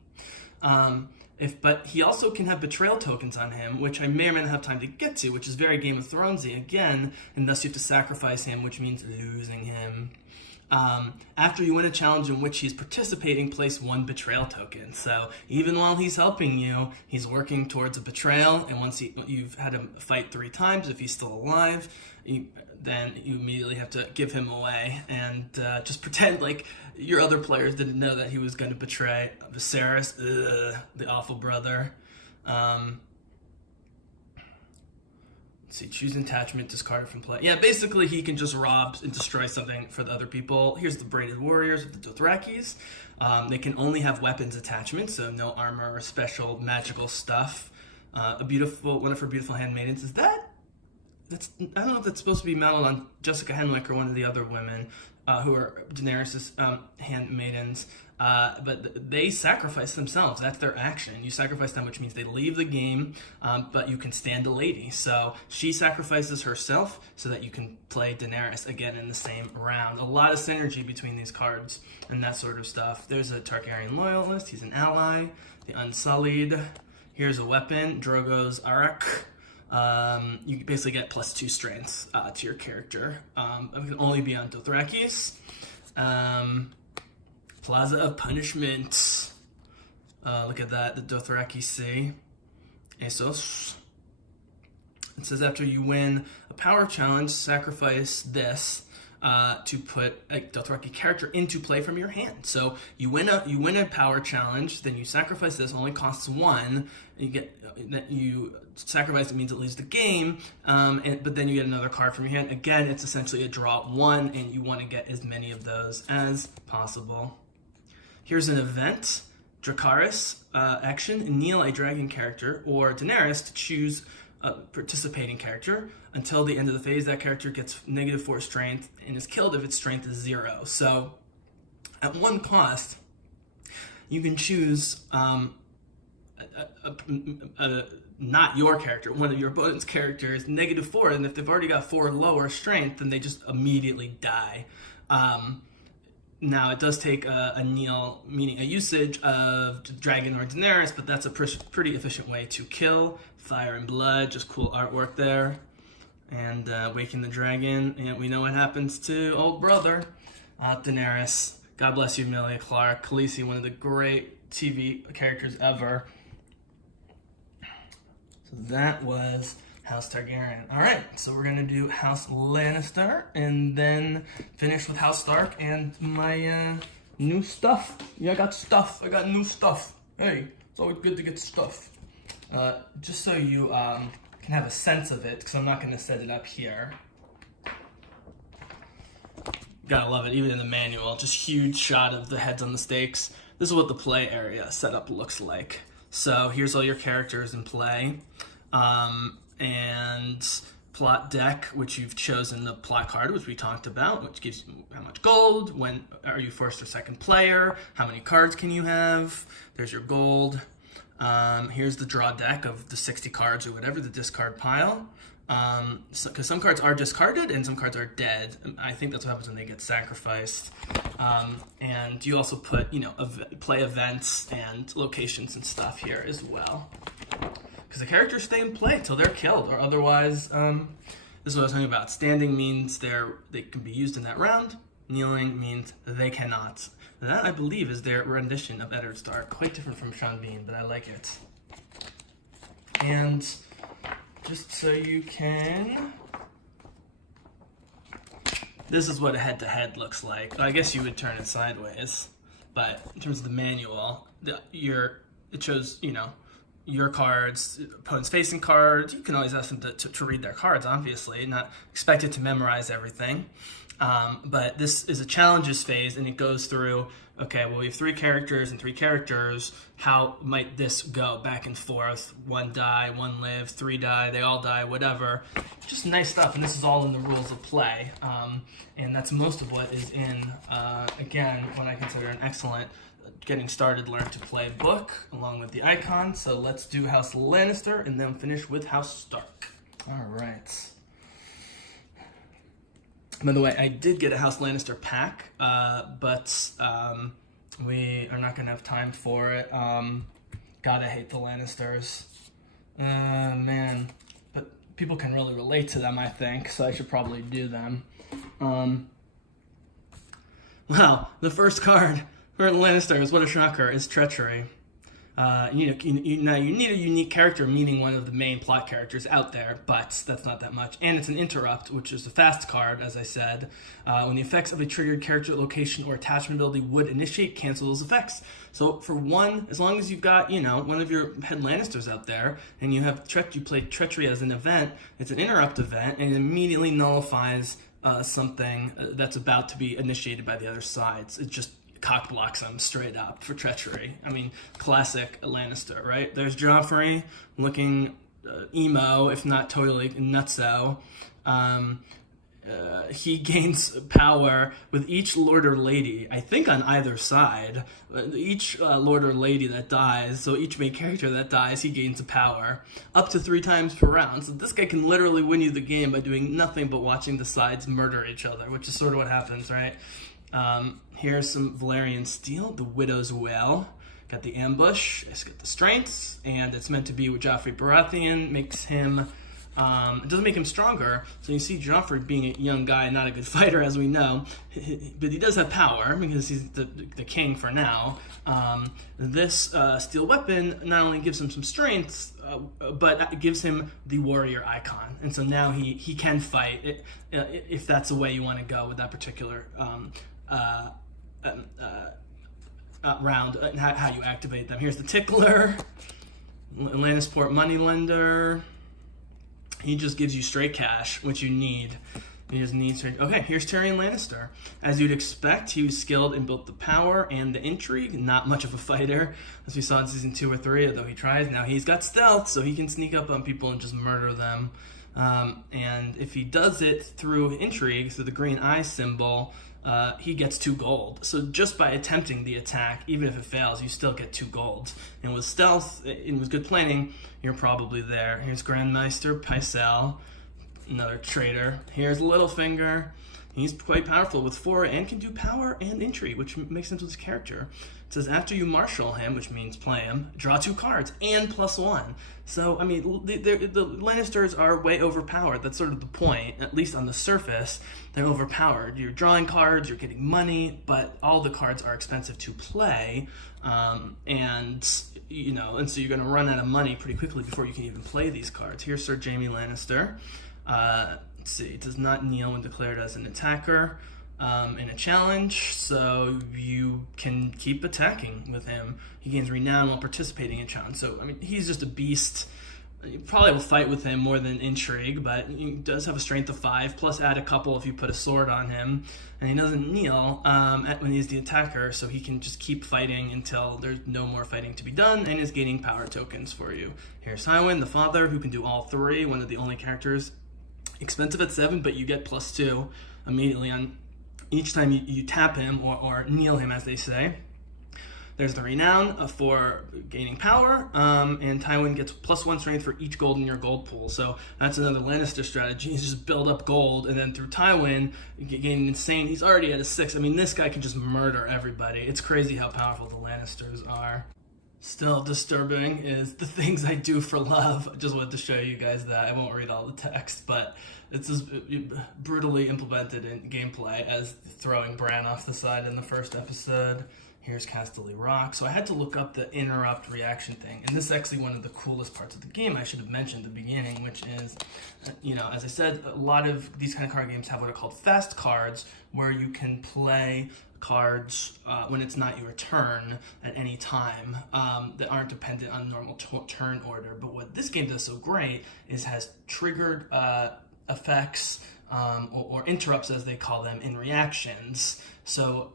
But he also can have betrayal tokens on him, which I may or may not have time to get to, which is very Game of Thronesy again, and thus you have to sacrifice him, which means losing him. After you win a challenge in which he's participating, place 1 betrayal token. So even while he's helping you, he's working towards a betrayal, and once you've had him fight 3 times, if he's still alive, then you immediately have to give him away and just pretend like your other players didn't know that he was going to betray Viserys, the awful brother. Let's see, choose attachment, discard it from play. Yeah, basically he can just rob and destroy something for the other people. Here's the Braided Warriors with the Dothrakis. They can only have weapons attachments, so no armor or special magical stuff. One of her beautiful handmaidens is I don't know if that's supposed to be modeled on Jessica Henwick or one of the other women who are Daenerys' handmaidens. But they sacrifice themselves. That's their action. You sacrifice them, which means they leave the game, but you can stand a lady. So she sacrifices herself so that you can play Daenerys again in the same round. A lot of synergy between these cards and that sort of stuff. There's a Targaryen loyalist. He's an ally. The Unsullied. Here's a weapon, Drogo's Arak. You basically get +2 strengths to your character. It can only be on Dothrakis. Plaza of Punishment. Look at that, the Dothraki see. Essos. It says after you win a power challenge, sacrifice this to put a Dothraki character into play from your hand. So you win a power challenge, then you sacrifice this, only costs 1. You sacrifice it means it leaves the game, but then you get another card from your hand. Again, it's essentially a draw 1, and you want to get as many of those as possible. Here's an event, Dracarys action, kneel a dragon character, or Daenerys to choose a participating character. Until the end of the phase, that character gets -4 strength and is killed if its strength is 0. So at 1 cost, you can choose not your character, one of your opponent's characters, -4, and if they've already got 4 lower strength, then they just immediately die. Now, it does take a kneel, meaning a usage of Dragon or Daenerys, but that's a pretty efficient way to kill. Fire and Blood, just cool artwork there. And Waking the Dragon, and we know what happens to old brother, Daenerys. God bless you, Emilia Clarke. Khaleesi, one of the great TV characters ever. So that was House Targaryen. All right, so we're gonna do House Lannister and then finish with House Stark and my new stuff. Yeah, I got stuff. I got new stuff. Hey, it's always good to get stuff. Just so you can have a sense of it, because I'm not gonna set it up here. Gotta love it, even in the manual. Just huge shot of the heads on the stakes. This is what the play area setup looks like. So here's all your characters in play. And plot deck, which you've chosen the plot card, which we talked about, which gives you how much gold, when are you first or second player, how many cards can you have, there's your gold. Here's the draw deck of the 60 cards or whatever, the discard pile. Because some cards are discarded and some cards are dead. I think that's what happens when they get sacrificed. And you also put, play events and locations and stuff here as well. Because the characters stay in play till they're killed, or otherwise, this is what I was talking about. Standing means they can be used in that round. Kneeling means they cannot. That, I believe, is their rendition of Eddard Stark. Quite different from Sean Bean, but I like it. And just so you can... This is what a head-to-head looks like. I guess you would turn it sideways. But in terms of the manual, it shows, your cards, opponents facing cards. You can always ask them to read their cards, obviously, not expected to memorize everything. But this is a challenges phase, and it goes through, okay, well, we have 3 characters and 3 characters. How might this go back and forth? 1 die, 1 live, 3 die, they all die, whatever. Just nice stuff, and this is all in the rules of play. And that's most of what is in, again, what I consider an excellent getting started, learn to play book, along with the icon. So let's do House Lannister, and then finish with House Stark. All right. By the way, I did get a House Lannister pack, but we are not going to have time for it. God, I hate the Lannisters. Man. But people can really relate to them, I think, so I should probably do them. Well, the first card for the Lannisters, what a shocker, is Treachery. You need a unique character, meaning one of the main plot characters out there, but that's not that much. And it's an interrupt, which is a fast card, as I said. When the effects of a triggered character, location, or attachment ability would initiate, cancel those effects. So for one, as long as you've got, one of your head Lannisters out there, and you play Treachery as an event, it's an interrupt event, and it immediately nullifies something that's about to be initiated by the other sides. It just cock blocks them straight up for Treachery. I mean, classic Lannister, right? There's Joffrey looking emo, if not totally nutso. He gains power with each lord or lady, I think on either side. Each lord or lady that dies, so each main character that dies, he gains a power up to 3 times per round. So this guy can literally win you the game by doing nothing but watching the sides murder each other, which is sort of what happens, right? Here's some Valyrian Steel, the Widow's Wail. Got the ambush, it's got the strengths, and it's meant to be with Joffrey Baratheon. Makes him, it doesn't make him stronger. So you see Joffrey being a young guy, not a good fighter, as we know, but he does have power because he's the king for now. This steel weapon not only gives him some strengths, but it gives him the warrior icon. And so now he can fight if that's the way you want to go with that particular round, how you activate them. Here's the Tickler, Lannisport Moneylender. He just gives you straight cash, which you need. He just needs straight. Okay, here's Tyrion Lannister. As you'd expect, he was skilled in both the power and the intrigue. Not much of a fighter, as we saw in season 2 or 3, although he tries. Now he's got stealth, so he can sneak up on people and just murder them. And if he does it through intrigue, through the green eye symbol, he gets 2 gold. So just by attempting the attack, even if it fails, you still get 2 gold. And with stealth, and with good planning, you're probably there. Here's Grandmeister Pycelle, another traitor. Here's Littlefinger. He's quite powerful with 4 and can do power and intrigue, which makes sense with his character. It says after you marshal him, which means play him, draw 2 cards and +1. So, I mean, the Lannisters are way overpowered. That's sort of the point, at least on the surface. They're overpowered. You're drawing cards, you're getting money, but all the cards are expensive to play. And so you're going to run out of money pretty quickly before you can even play these cards. Here's Sir Jaime Lannister. Let's see, it does not kneel when declared as an attacker in a challenge, so you can keep attacking with him. He gains renown while participating in challenge. So, I mean, he's just a beast. You probably will fight with him more than intrigue, but he does have a strength of 5, plus add a couple if you put a sword on him. And he doesn't kneel when he's the attacker, so he can just keep fighting until there's no more fighting to be done, and is gaining power tokens for you. Here's Tywin, the father, who can do all 3, one of the only characters. Expensive at 7, but you get +2 immediately on each time you tap him or kneel him, as they say. There's the renown for gaining power, and Tywin gets +1 strength for each gold in your gold pool. So that's another Lannister strategy, is just build up gold, and then through Tywin, getting insane. He's already at a 6. I mean, this guy can just murder everybody. It's crazy how powerful the Lannisters are. Still disturbing is the things I do for love. I just wanted to show you guys that. I won't read all the text, but it's just brutally implemented in gameplay as throwing Bran off the side in the first episode. Here's Casterly Rock. So I had to look up the interrupt reaction thing, and this is actually one of the coolest parts of the game I should have mentioned at the beginning, which is, as I said, a lot of these kind of card games have what are called fast cards, where you can play cards when it's not your turn at any time that aren't dependent on normal turn order. But what this game does so great is has triggered effects or interrupts, as they call them, in reactions. So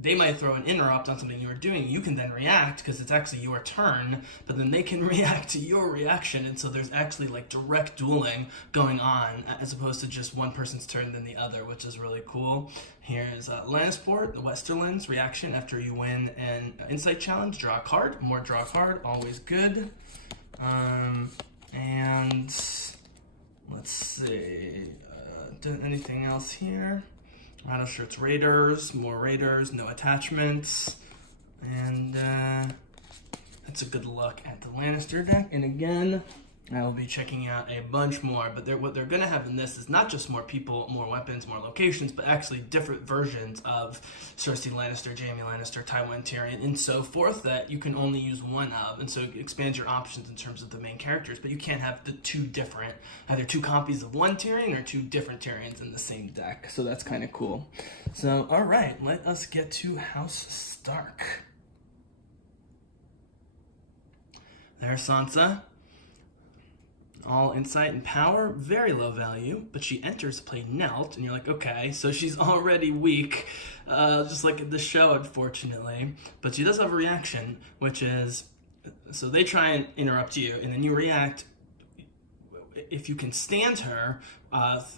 they might throw an interrupt on something you were doing. You can then react because it's actually your turn, but then they can react to your reaction. And so there's actually like direct dueling going on as opposed to just one person's turn than the other, which is really cool. Here's Lannisport, the Westerlands reaction after you win an insight challenge. Draw a card, more draw a card, always good. And let's see, anything else here? Rhino Shirts Raiders, more Raiders, no attachments. And that's a good look at the Lannister deck. And again, I will be checking out a bunch more, but what they're going to have in this is not just more people, more weapons, more locations, but actually different versions of Cersei Lannister, Jaime Lannister, Tywin Tyrion, and so forth that you can only use one of, and so it expands your options in terms of the main characters, but you can't have the two different, either two copies of one Tyrion or two different Tyrions in the same deck, so that's kind of cool. So, alright, let us get to House Stark. There's Sansa. All insight and power, very low value, but she enters to play Nelt, and you're like, okay, so she's already weak, just like in the show, unfortunately. But she does have a reaction, which is, so they try and interrupt you, and then you react. If you can stand her,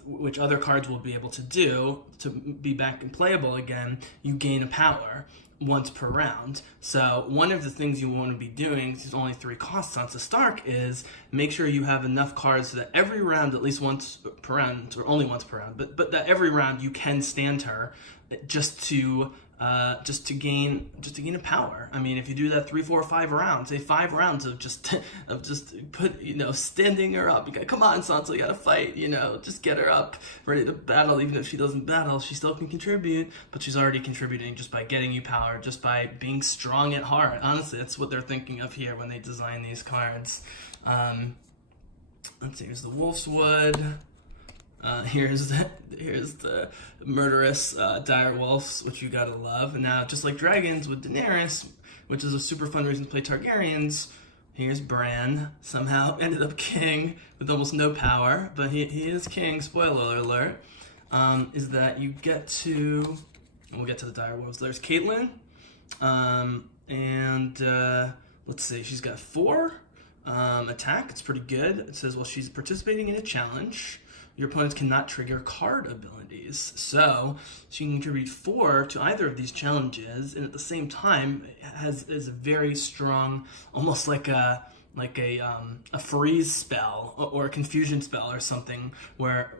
which other cards will be able to do, to be back and playable again, you gain a power once per round. So one of the things you want to be doing, there's only 3 costs on Sansa Stark, is make sure you have enough cards so that every round, at least once per round, or only once per round, but that every round you can stand her just to gain a power. I mean, if you do that 3, 4, 5 rounds, say 5 rounds of just standing her up. You got, come on, Sansa, you gotta fight. Just get her up, ready to battle. Even if she doesn't battle, she still can contribute. But she's already contributing just by getting you power, just by being strong at heart. Honestly, that's what they're thinking of here when they design these cards. Let's see. Here's the Wolf's Wood. Here's the murderous dire wolves, which you gotta love. And now, just like dragons with Daenerys, which is a super fun reason to play Targaryens, here's Bran. Somehow ended up king with almost no power, but he is king. Spoiler alert. Is that you get to? We'll get to the dire wolves. There's Caitlyn, and let's see. She's got 4 attack. It's pretty good. It says, well, she's participating in a challenge. Your opponents cannot trigger card abilities. So she can contribute 4 to either of these challenges, and at the same time is a very strong, almost like a freeze spell or a confusion spell or something where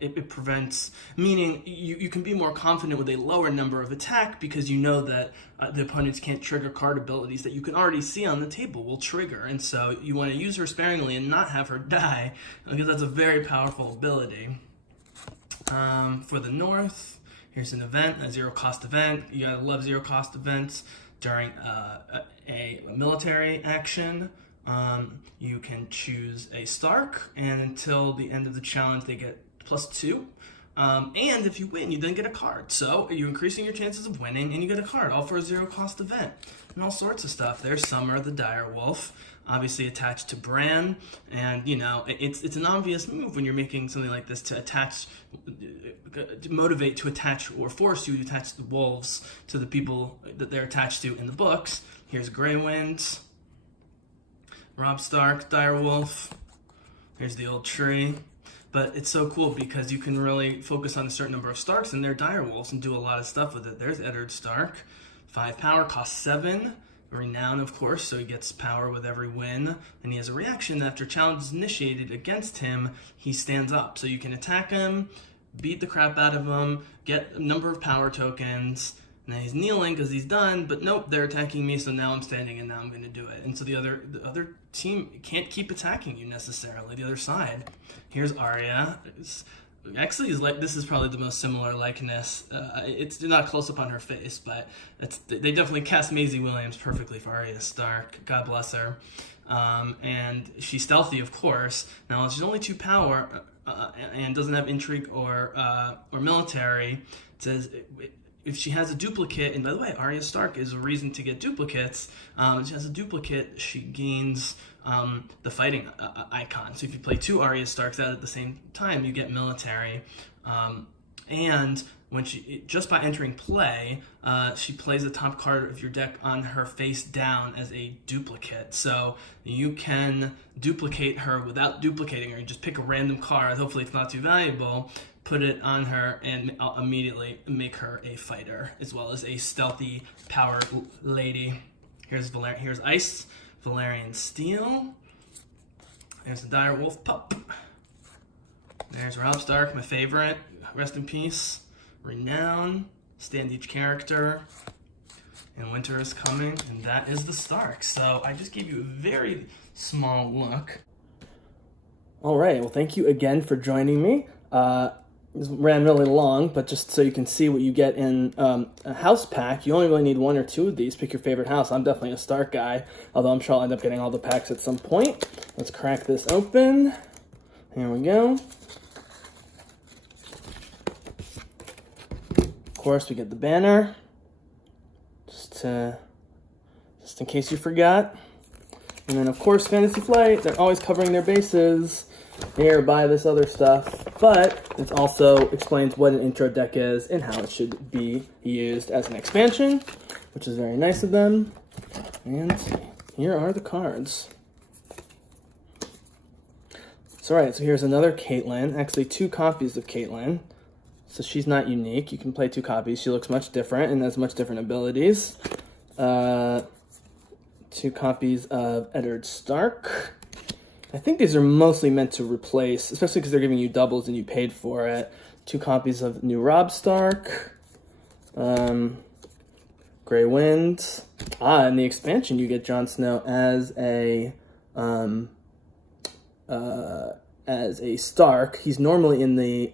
it prevents, meaning you can be more confident with a lower number of attack because you know that the opponents can't trigger card abilities that you can already see on the table will trigger, and so you want to use her sparingly and not have her die because that's a very powerful ability. For the North, here's an event, a 0-cost event. You gotta love 0-cost events. During a military action, you can choose a Stark, and until the end of the challenge, they get +2. And if you win, you then get a card. So you're increasing your chances of winning, and you get a card, all for a 0-cost event. And all sorts of stuff. There's Summer, the dire wolf, obviously attached to Bran, and it's an obvious move when you're making something like this to motivate to attach or force you to attach the wolves to the people that they're attached to in the books. Here's Grey Wind, Robb Stark, direwolf. Here's the old tree. But it's so cool because you can really focus on a certain number of Starks and their direwolves and do a lot of stuff with it. There's Eddard Stark, 5 power, costs 7. Renown, of course, so he gets power with every win. And he has a reaction that after challenge is initiated against him, he stands up. So you can attack him, beat the crap out of him, get a number of power tokens, and then he's kneeling because he's done, but nope, they're attacking me, so now I'm standing and now I'm going to do it. And so the other team can't keep attacking you necessarily, the other side. Here's Arya. Actually, this is probably the most similar likeness. It's not close up on her face, but they definitely cast Maisie Williams perfectly for Arya Stark. God bless her. And she's stealthy, of course. Now, she's only 2 power and doesn't have intrigue or military. It says if she has a duplicate, and by the way, Arya Stark is a reason to get duplicates. If she has a duplicate, she gains the fighting icon. So if you play 2 Arya Starks out at the same time, you get military. And when just by entering play, she plays the top card of your deck on her face down as a duplicate. So you can duplicate her without duplicating her. You just pick a random card, hopefully it's not too valuable, put it on her, and I'll immediately make her a fighter, as well as a stealthy power lady. Here's Ice, Valyrian Steel. There's the dire wolf pup. There's Robb Stark, my favorite. Rest in peace. Renown. Stand each character. and winter is coming, and that is the Stark. So I just gave you a very small look. All right, well, thank you again for joining me. This ran really long, but just so you can see what you get in a house pack, you only really need 1 or 2 of these. Pick your favorite house. I'm definitely a Stark guy, although I'm sure I'll end up getting all the packs at some point. Let's crack this open. Here we go. Of course, we get the banner, just in case you forgot. And then, of course, Fantasy Flight, they're always covering their bases. Here, buy this other stuff. But it also explains what an intro deck is and how it should be used as an expansion, which is very nice of them. And here are the cards. So, all right, so here's another Caitlin. Actually, 2 copies of Caitlin. So she's not unique. You can play 2 copies. She looks much different and has much different abilities. 2 copies of Eddard Stark. I think these are mostly meant to replace, especially because they're giving you doubles and you paid for it. 2 copies of New Robb Stark. Grey Wind. In the expansion you get Jon Snow as a Stark. He's normally in the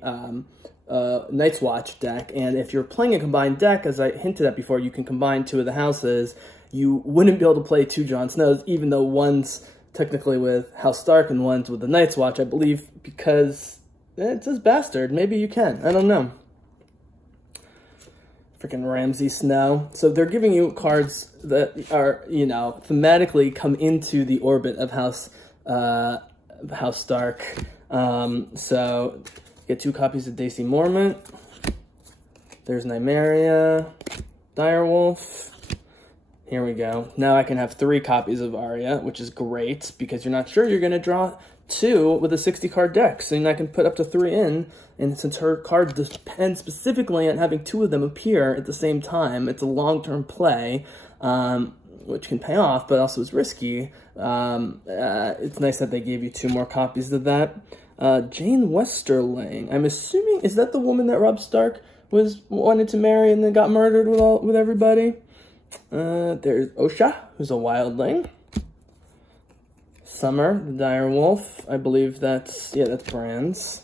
Night's Watch deck, and if you're playing a combined deck, as I hinted at before, you can combine 2 of the houses. You wouldn't be able to play 2 Jon Snows, even though one's technically with House Stark and one's with the Night's Watch, I believe, because it says bastard. Maybe you can. I don't know. Freaking Ramsay Snow. So they're giving you cards that are, thematically come into the orbit of House Stark. So get 2 copies of Daisy Mormont. There's Nymeria, Direwolf. Here we go. Now I can have 3 copies of Arya, which is great because you're not sure you're going to draw 2 with a 60-card deck. So then I can put up to 3 in, and since her card depends specifically on having 2 of them appear at the same time, it's a long-term play, which can pay off, but also is risky. It's nice that they gave you 2 more copies of that. Jane Westerling. I'm assuming, is that the woman that Robb Stark wanted to marry and then got murdered with everybody? There's Osha, who's a wildling. Summer, the dire wolf. I believe that's Bran's.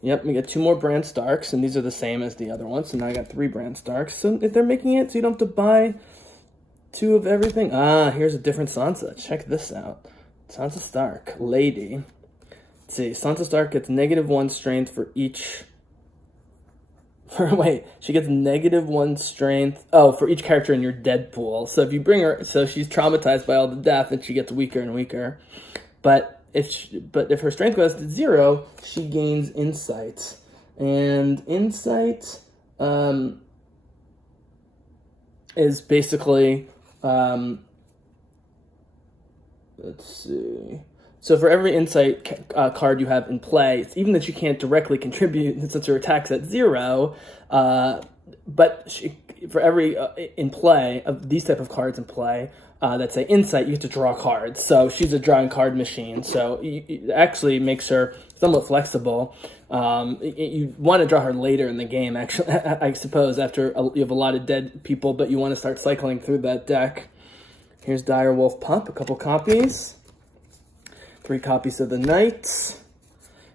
Yep, we get 2 more Bran Starks, and these are the same as the other ones, so now I got 3 Bran Starks. So if they're making it so you don't have to buy 2 of everything. Here's a different Sansa. Check this out. Sansa Stark, lady. Let's see, Sansa Stark gets -1 strength for each... she gets -1 strength. For each character in your dead pool. So if you bring her, so she's traumatized by all the death, and she gets weaker and weaker. But if her strength goes to 0, she gains insight, and insight is basically let's see. So for every insight card you have in play, it's even that she can't directly contribute since her attack's at 0, but for every in play of these type of cards in play that say insight, you have to draw cards. So she's a drawing card machine. So it actually makes her somewhat flexible. You want to draw her later in the game, actually, I suppose, after you have a lot of dead people, but you want to start cycling through that deck. Here's Direwolf Pup, a couple copies. 3 copies of the Knights,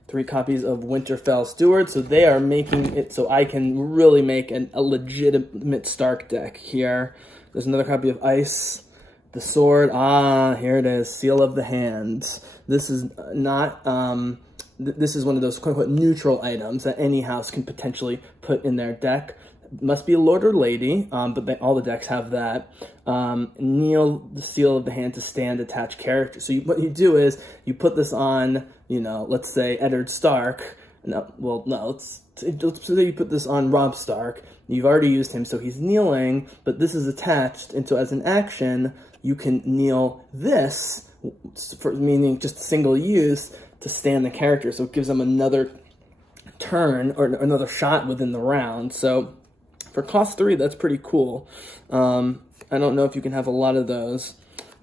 3 copies of Winterfell Steward. So they are making it so I can really make a legitimate Stark deck here. There's another copy of Ice, the Sword. Here it is, Seal of the Hands. This is not, this is one of those quote-unquote neutral items that any house can potentially put in their deck. It must be a lord or lady, but all the decks have that. Kneel, the Seal of the Hand to stand attached character. So what you do is you put this on, let's say Eddard Stark. Let's say you put this on Robb Stark. You've already used him, so he's kneeling, but this is attached, and so as an action, you can kneel this, meaning just single use, to stand the character. So it gives them another turn or another shot within the round. So for cost 3, that's pretty cool. I don't know if you can have a lot of those.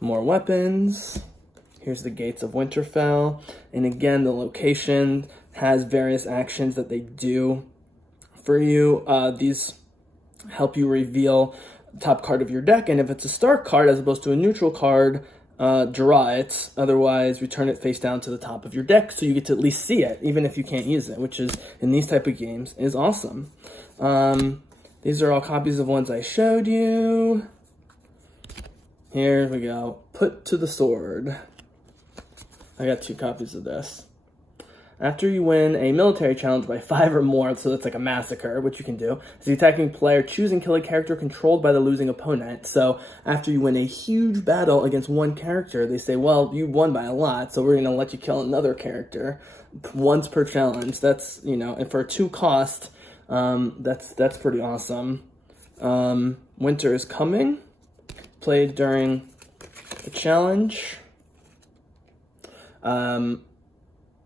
More weapons. Here's the Gates of Winterfell. And again, the location has various actions that they do for you. These help you reveal the top card of your deck, and if it's a star card as opposed to a neutral card, draw it. Otherwise, return it face down to the top of your deck so you get to at least see it, even if you can't use it, which is, in these type of games, is awesome. These are all copies of ones I showed you. Here we go. Put to the sword. I got 2 copies of this. After you win a military challenge by 5 or more, so that's like a massacre, which you can do, as the attacking player, choose and kill a character controlled by the losing opponent. So after you win a huge battle against one character, they say, well, you won by a lot, so we're going to let you kill another character once per challenge. That's, you know, and for a 2 cost, that's pretty awesome. Winter is Coming, played during a challenge.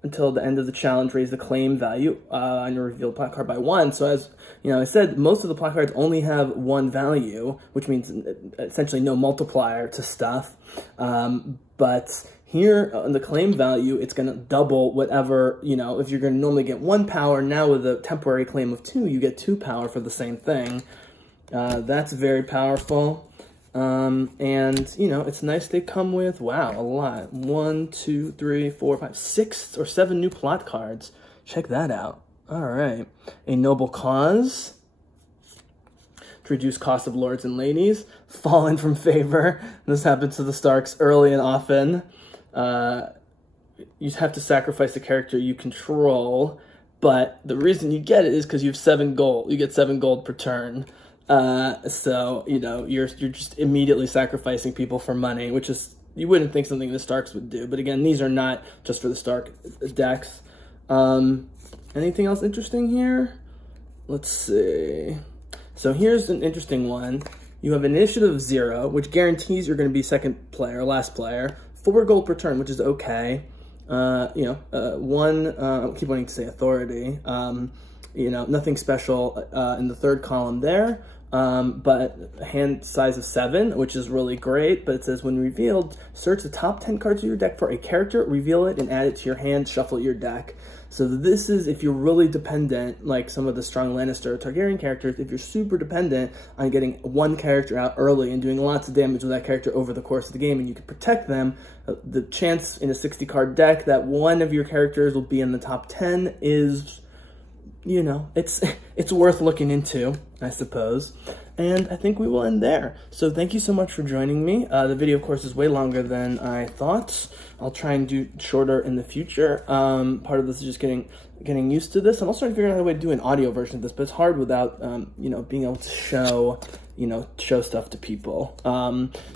Until the end of the challenge, raise the claim value on your revealed plot card by 1. So as you know, I said, most of the plot cards only have 1 value, which means essentially no multiplier to stuff. But here on the claim value, it's going to double whatever, you know, if you're going to normally get 1 power, now with a temporary claim of 2, you get 2 power for the same thing. That's very powerful. And, you know, it's nice they come with, wow, a lot. 1, 2, 3, 4, 5, 6 or 7 new plot cards. Check that out. All right. A Noble Cause. To reduce cost of lords and ladies. Fallen from favor. This happens to the Starks early and often. You have to sacrifice the character you control, but the reason you get it is because you have 7 gold. You get 7 gold per turn. So, you know, you're just immediately sacrificing people for money, which is, you wouldn't think something the Starks would do. But again, these are not just for the Stark decks. Anything else interesting here? Let's see. So here's an interesting one. You have initiative of 0, which guarantees you're going to be second player, last player. 4 gold per turn, which is okay. You know, 1, I keep wanting to say authority. You know, nothing special in the 3rd column there. But hand size of 7, which is really great. But it says, when revealed, search the top 10 cards of your deck for a character, reveal it, and add it to your hand, shuffle your deck. So this is if you're really dependent, like some of the strong Lannister or Targaryen characters, if you're super dependent on getting 1 character out early and doing lots of damage with that character over the course of the game, and you can protect them, the chance in a 60-card deck that one of your characters will be in the top 10 is, you know, it's worth looking into, I suppose. And I think we will end there. So thank you so much for joining me. The video, of course, is way longer than I thought. I'll try and do shorter in the future. Part of this is just getting used to this. I'm also trying to figure out how to do an audio version of this, but it's hard without, you know, being able to show stuff to people.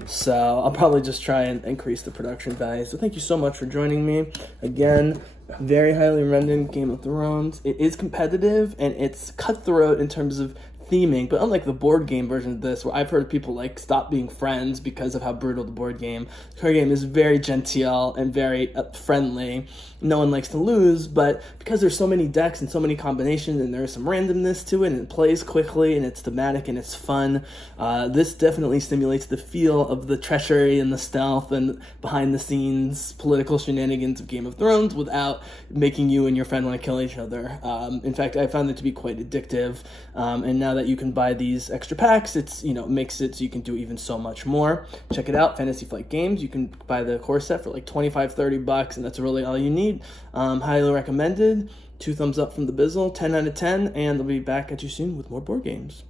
So I'll probably just try and increase the production value. So thank you so much for joining me. Again, very highly recommended Game of Thrones. It is competitive and it's cutthroat in terms of theming, but unlike the board game version of this, where I've heard people like stop being friends because of how brutal the board game is very genteel and very friendly. No one likes to lose, but because there's so many decks and so many combinations and there's some randomness to it and it plays quickly and it's thematic and it's fun, this definitely stimulates the feel of the treachery and the stealth and behind the scenes political shenanigans of Game of Thrones without making you and your friend want to kill each other. In fact, I found it to be quite addictive, and now that you can buy these extra packs, it's, you know, makes it so you can do even so much more. Check it out, Fantasy Flight Games. You can buy the core set for like $25-30, and that's really all you need. Highly recommended. 2 thumbs up from the Bizzle, 10 out of 10, and I'll be back at you soon with more board games.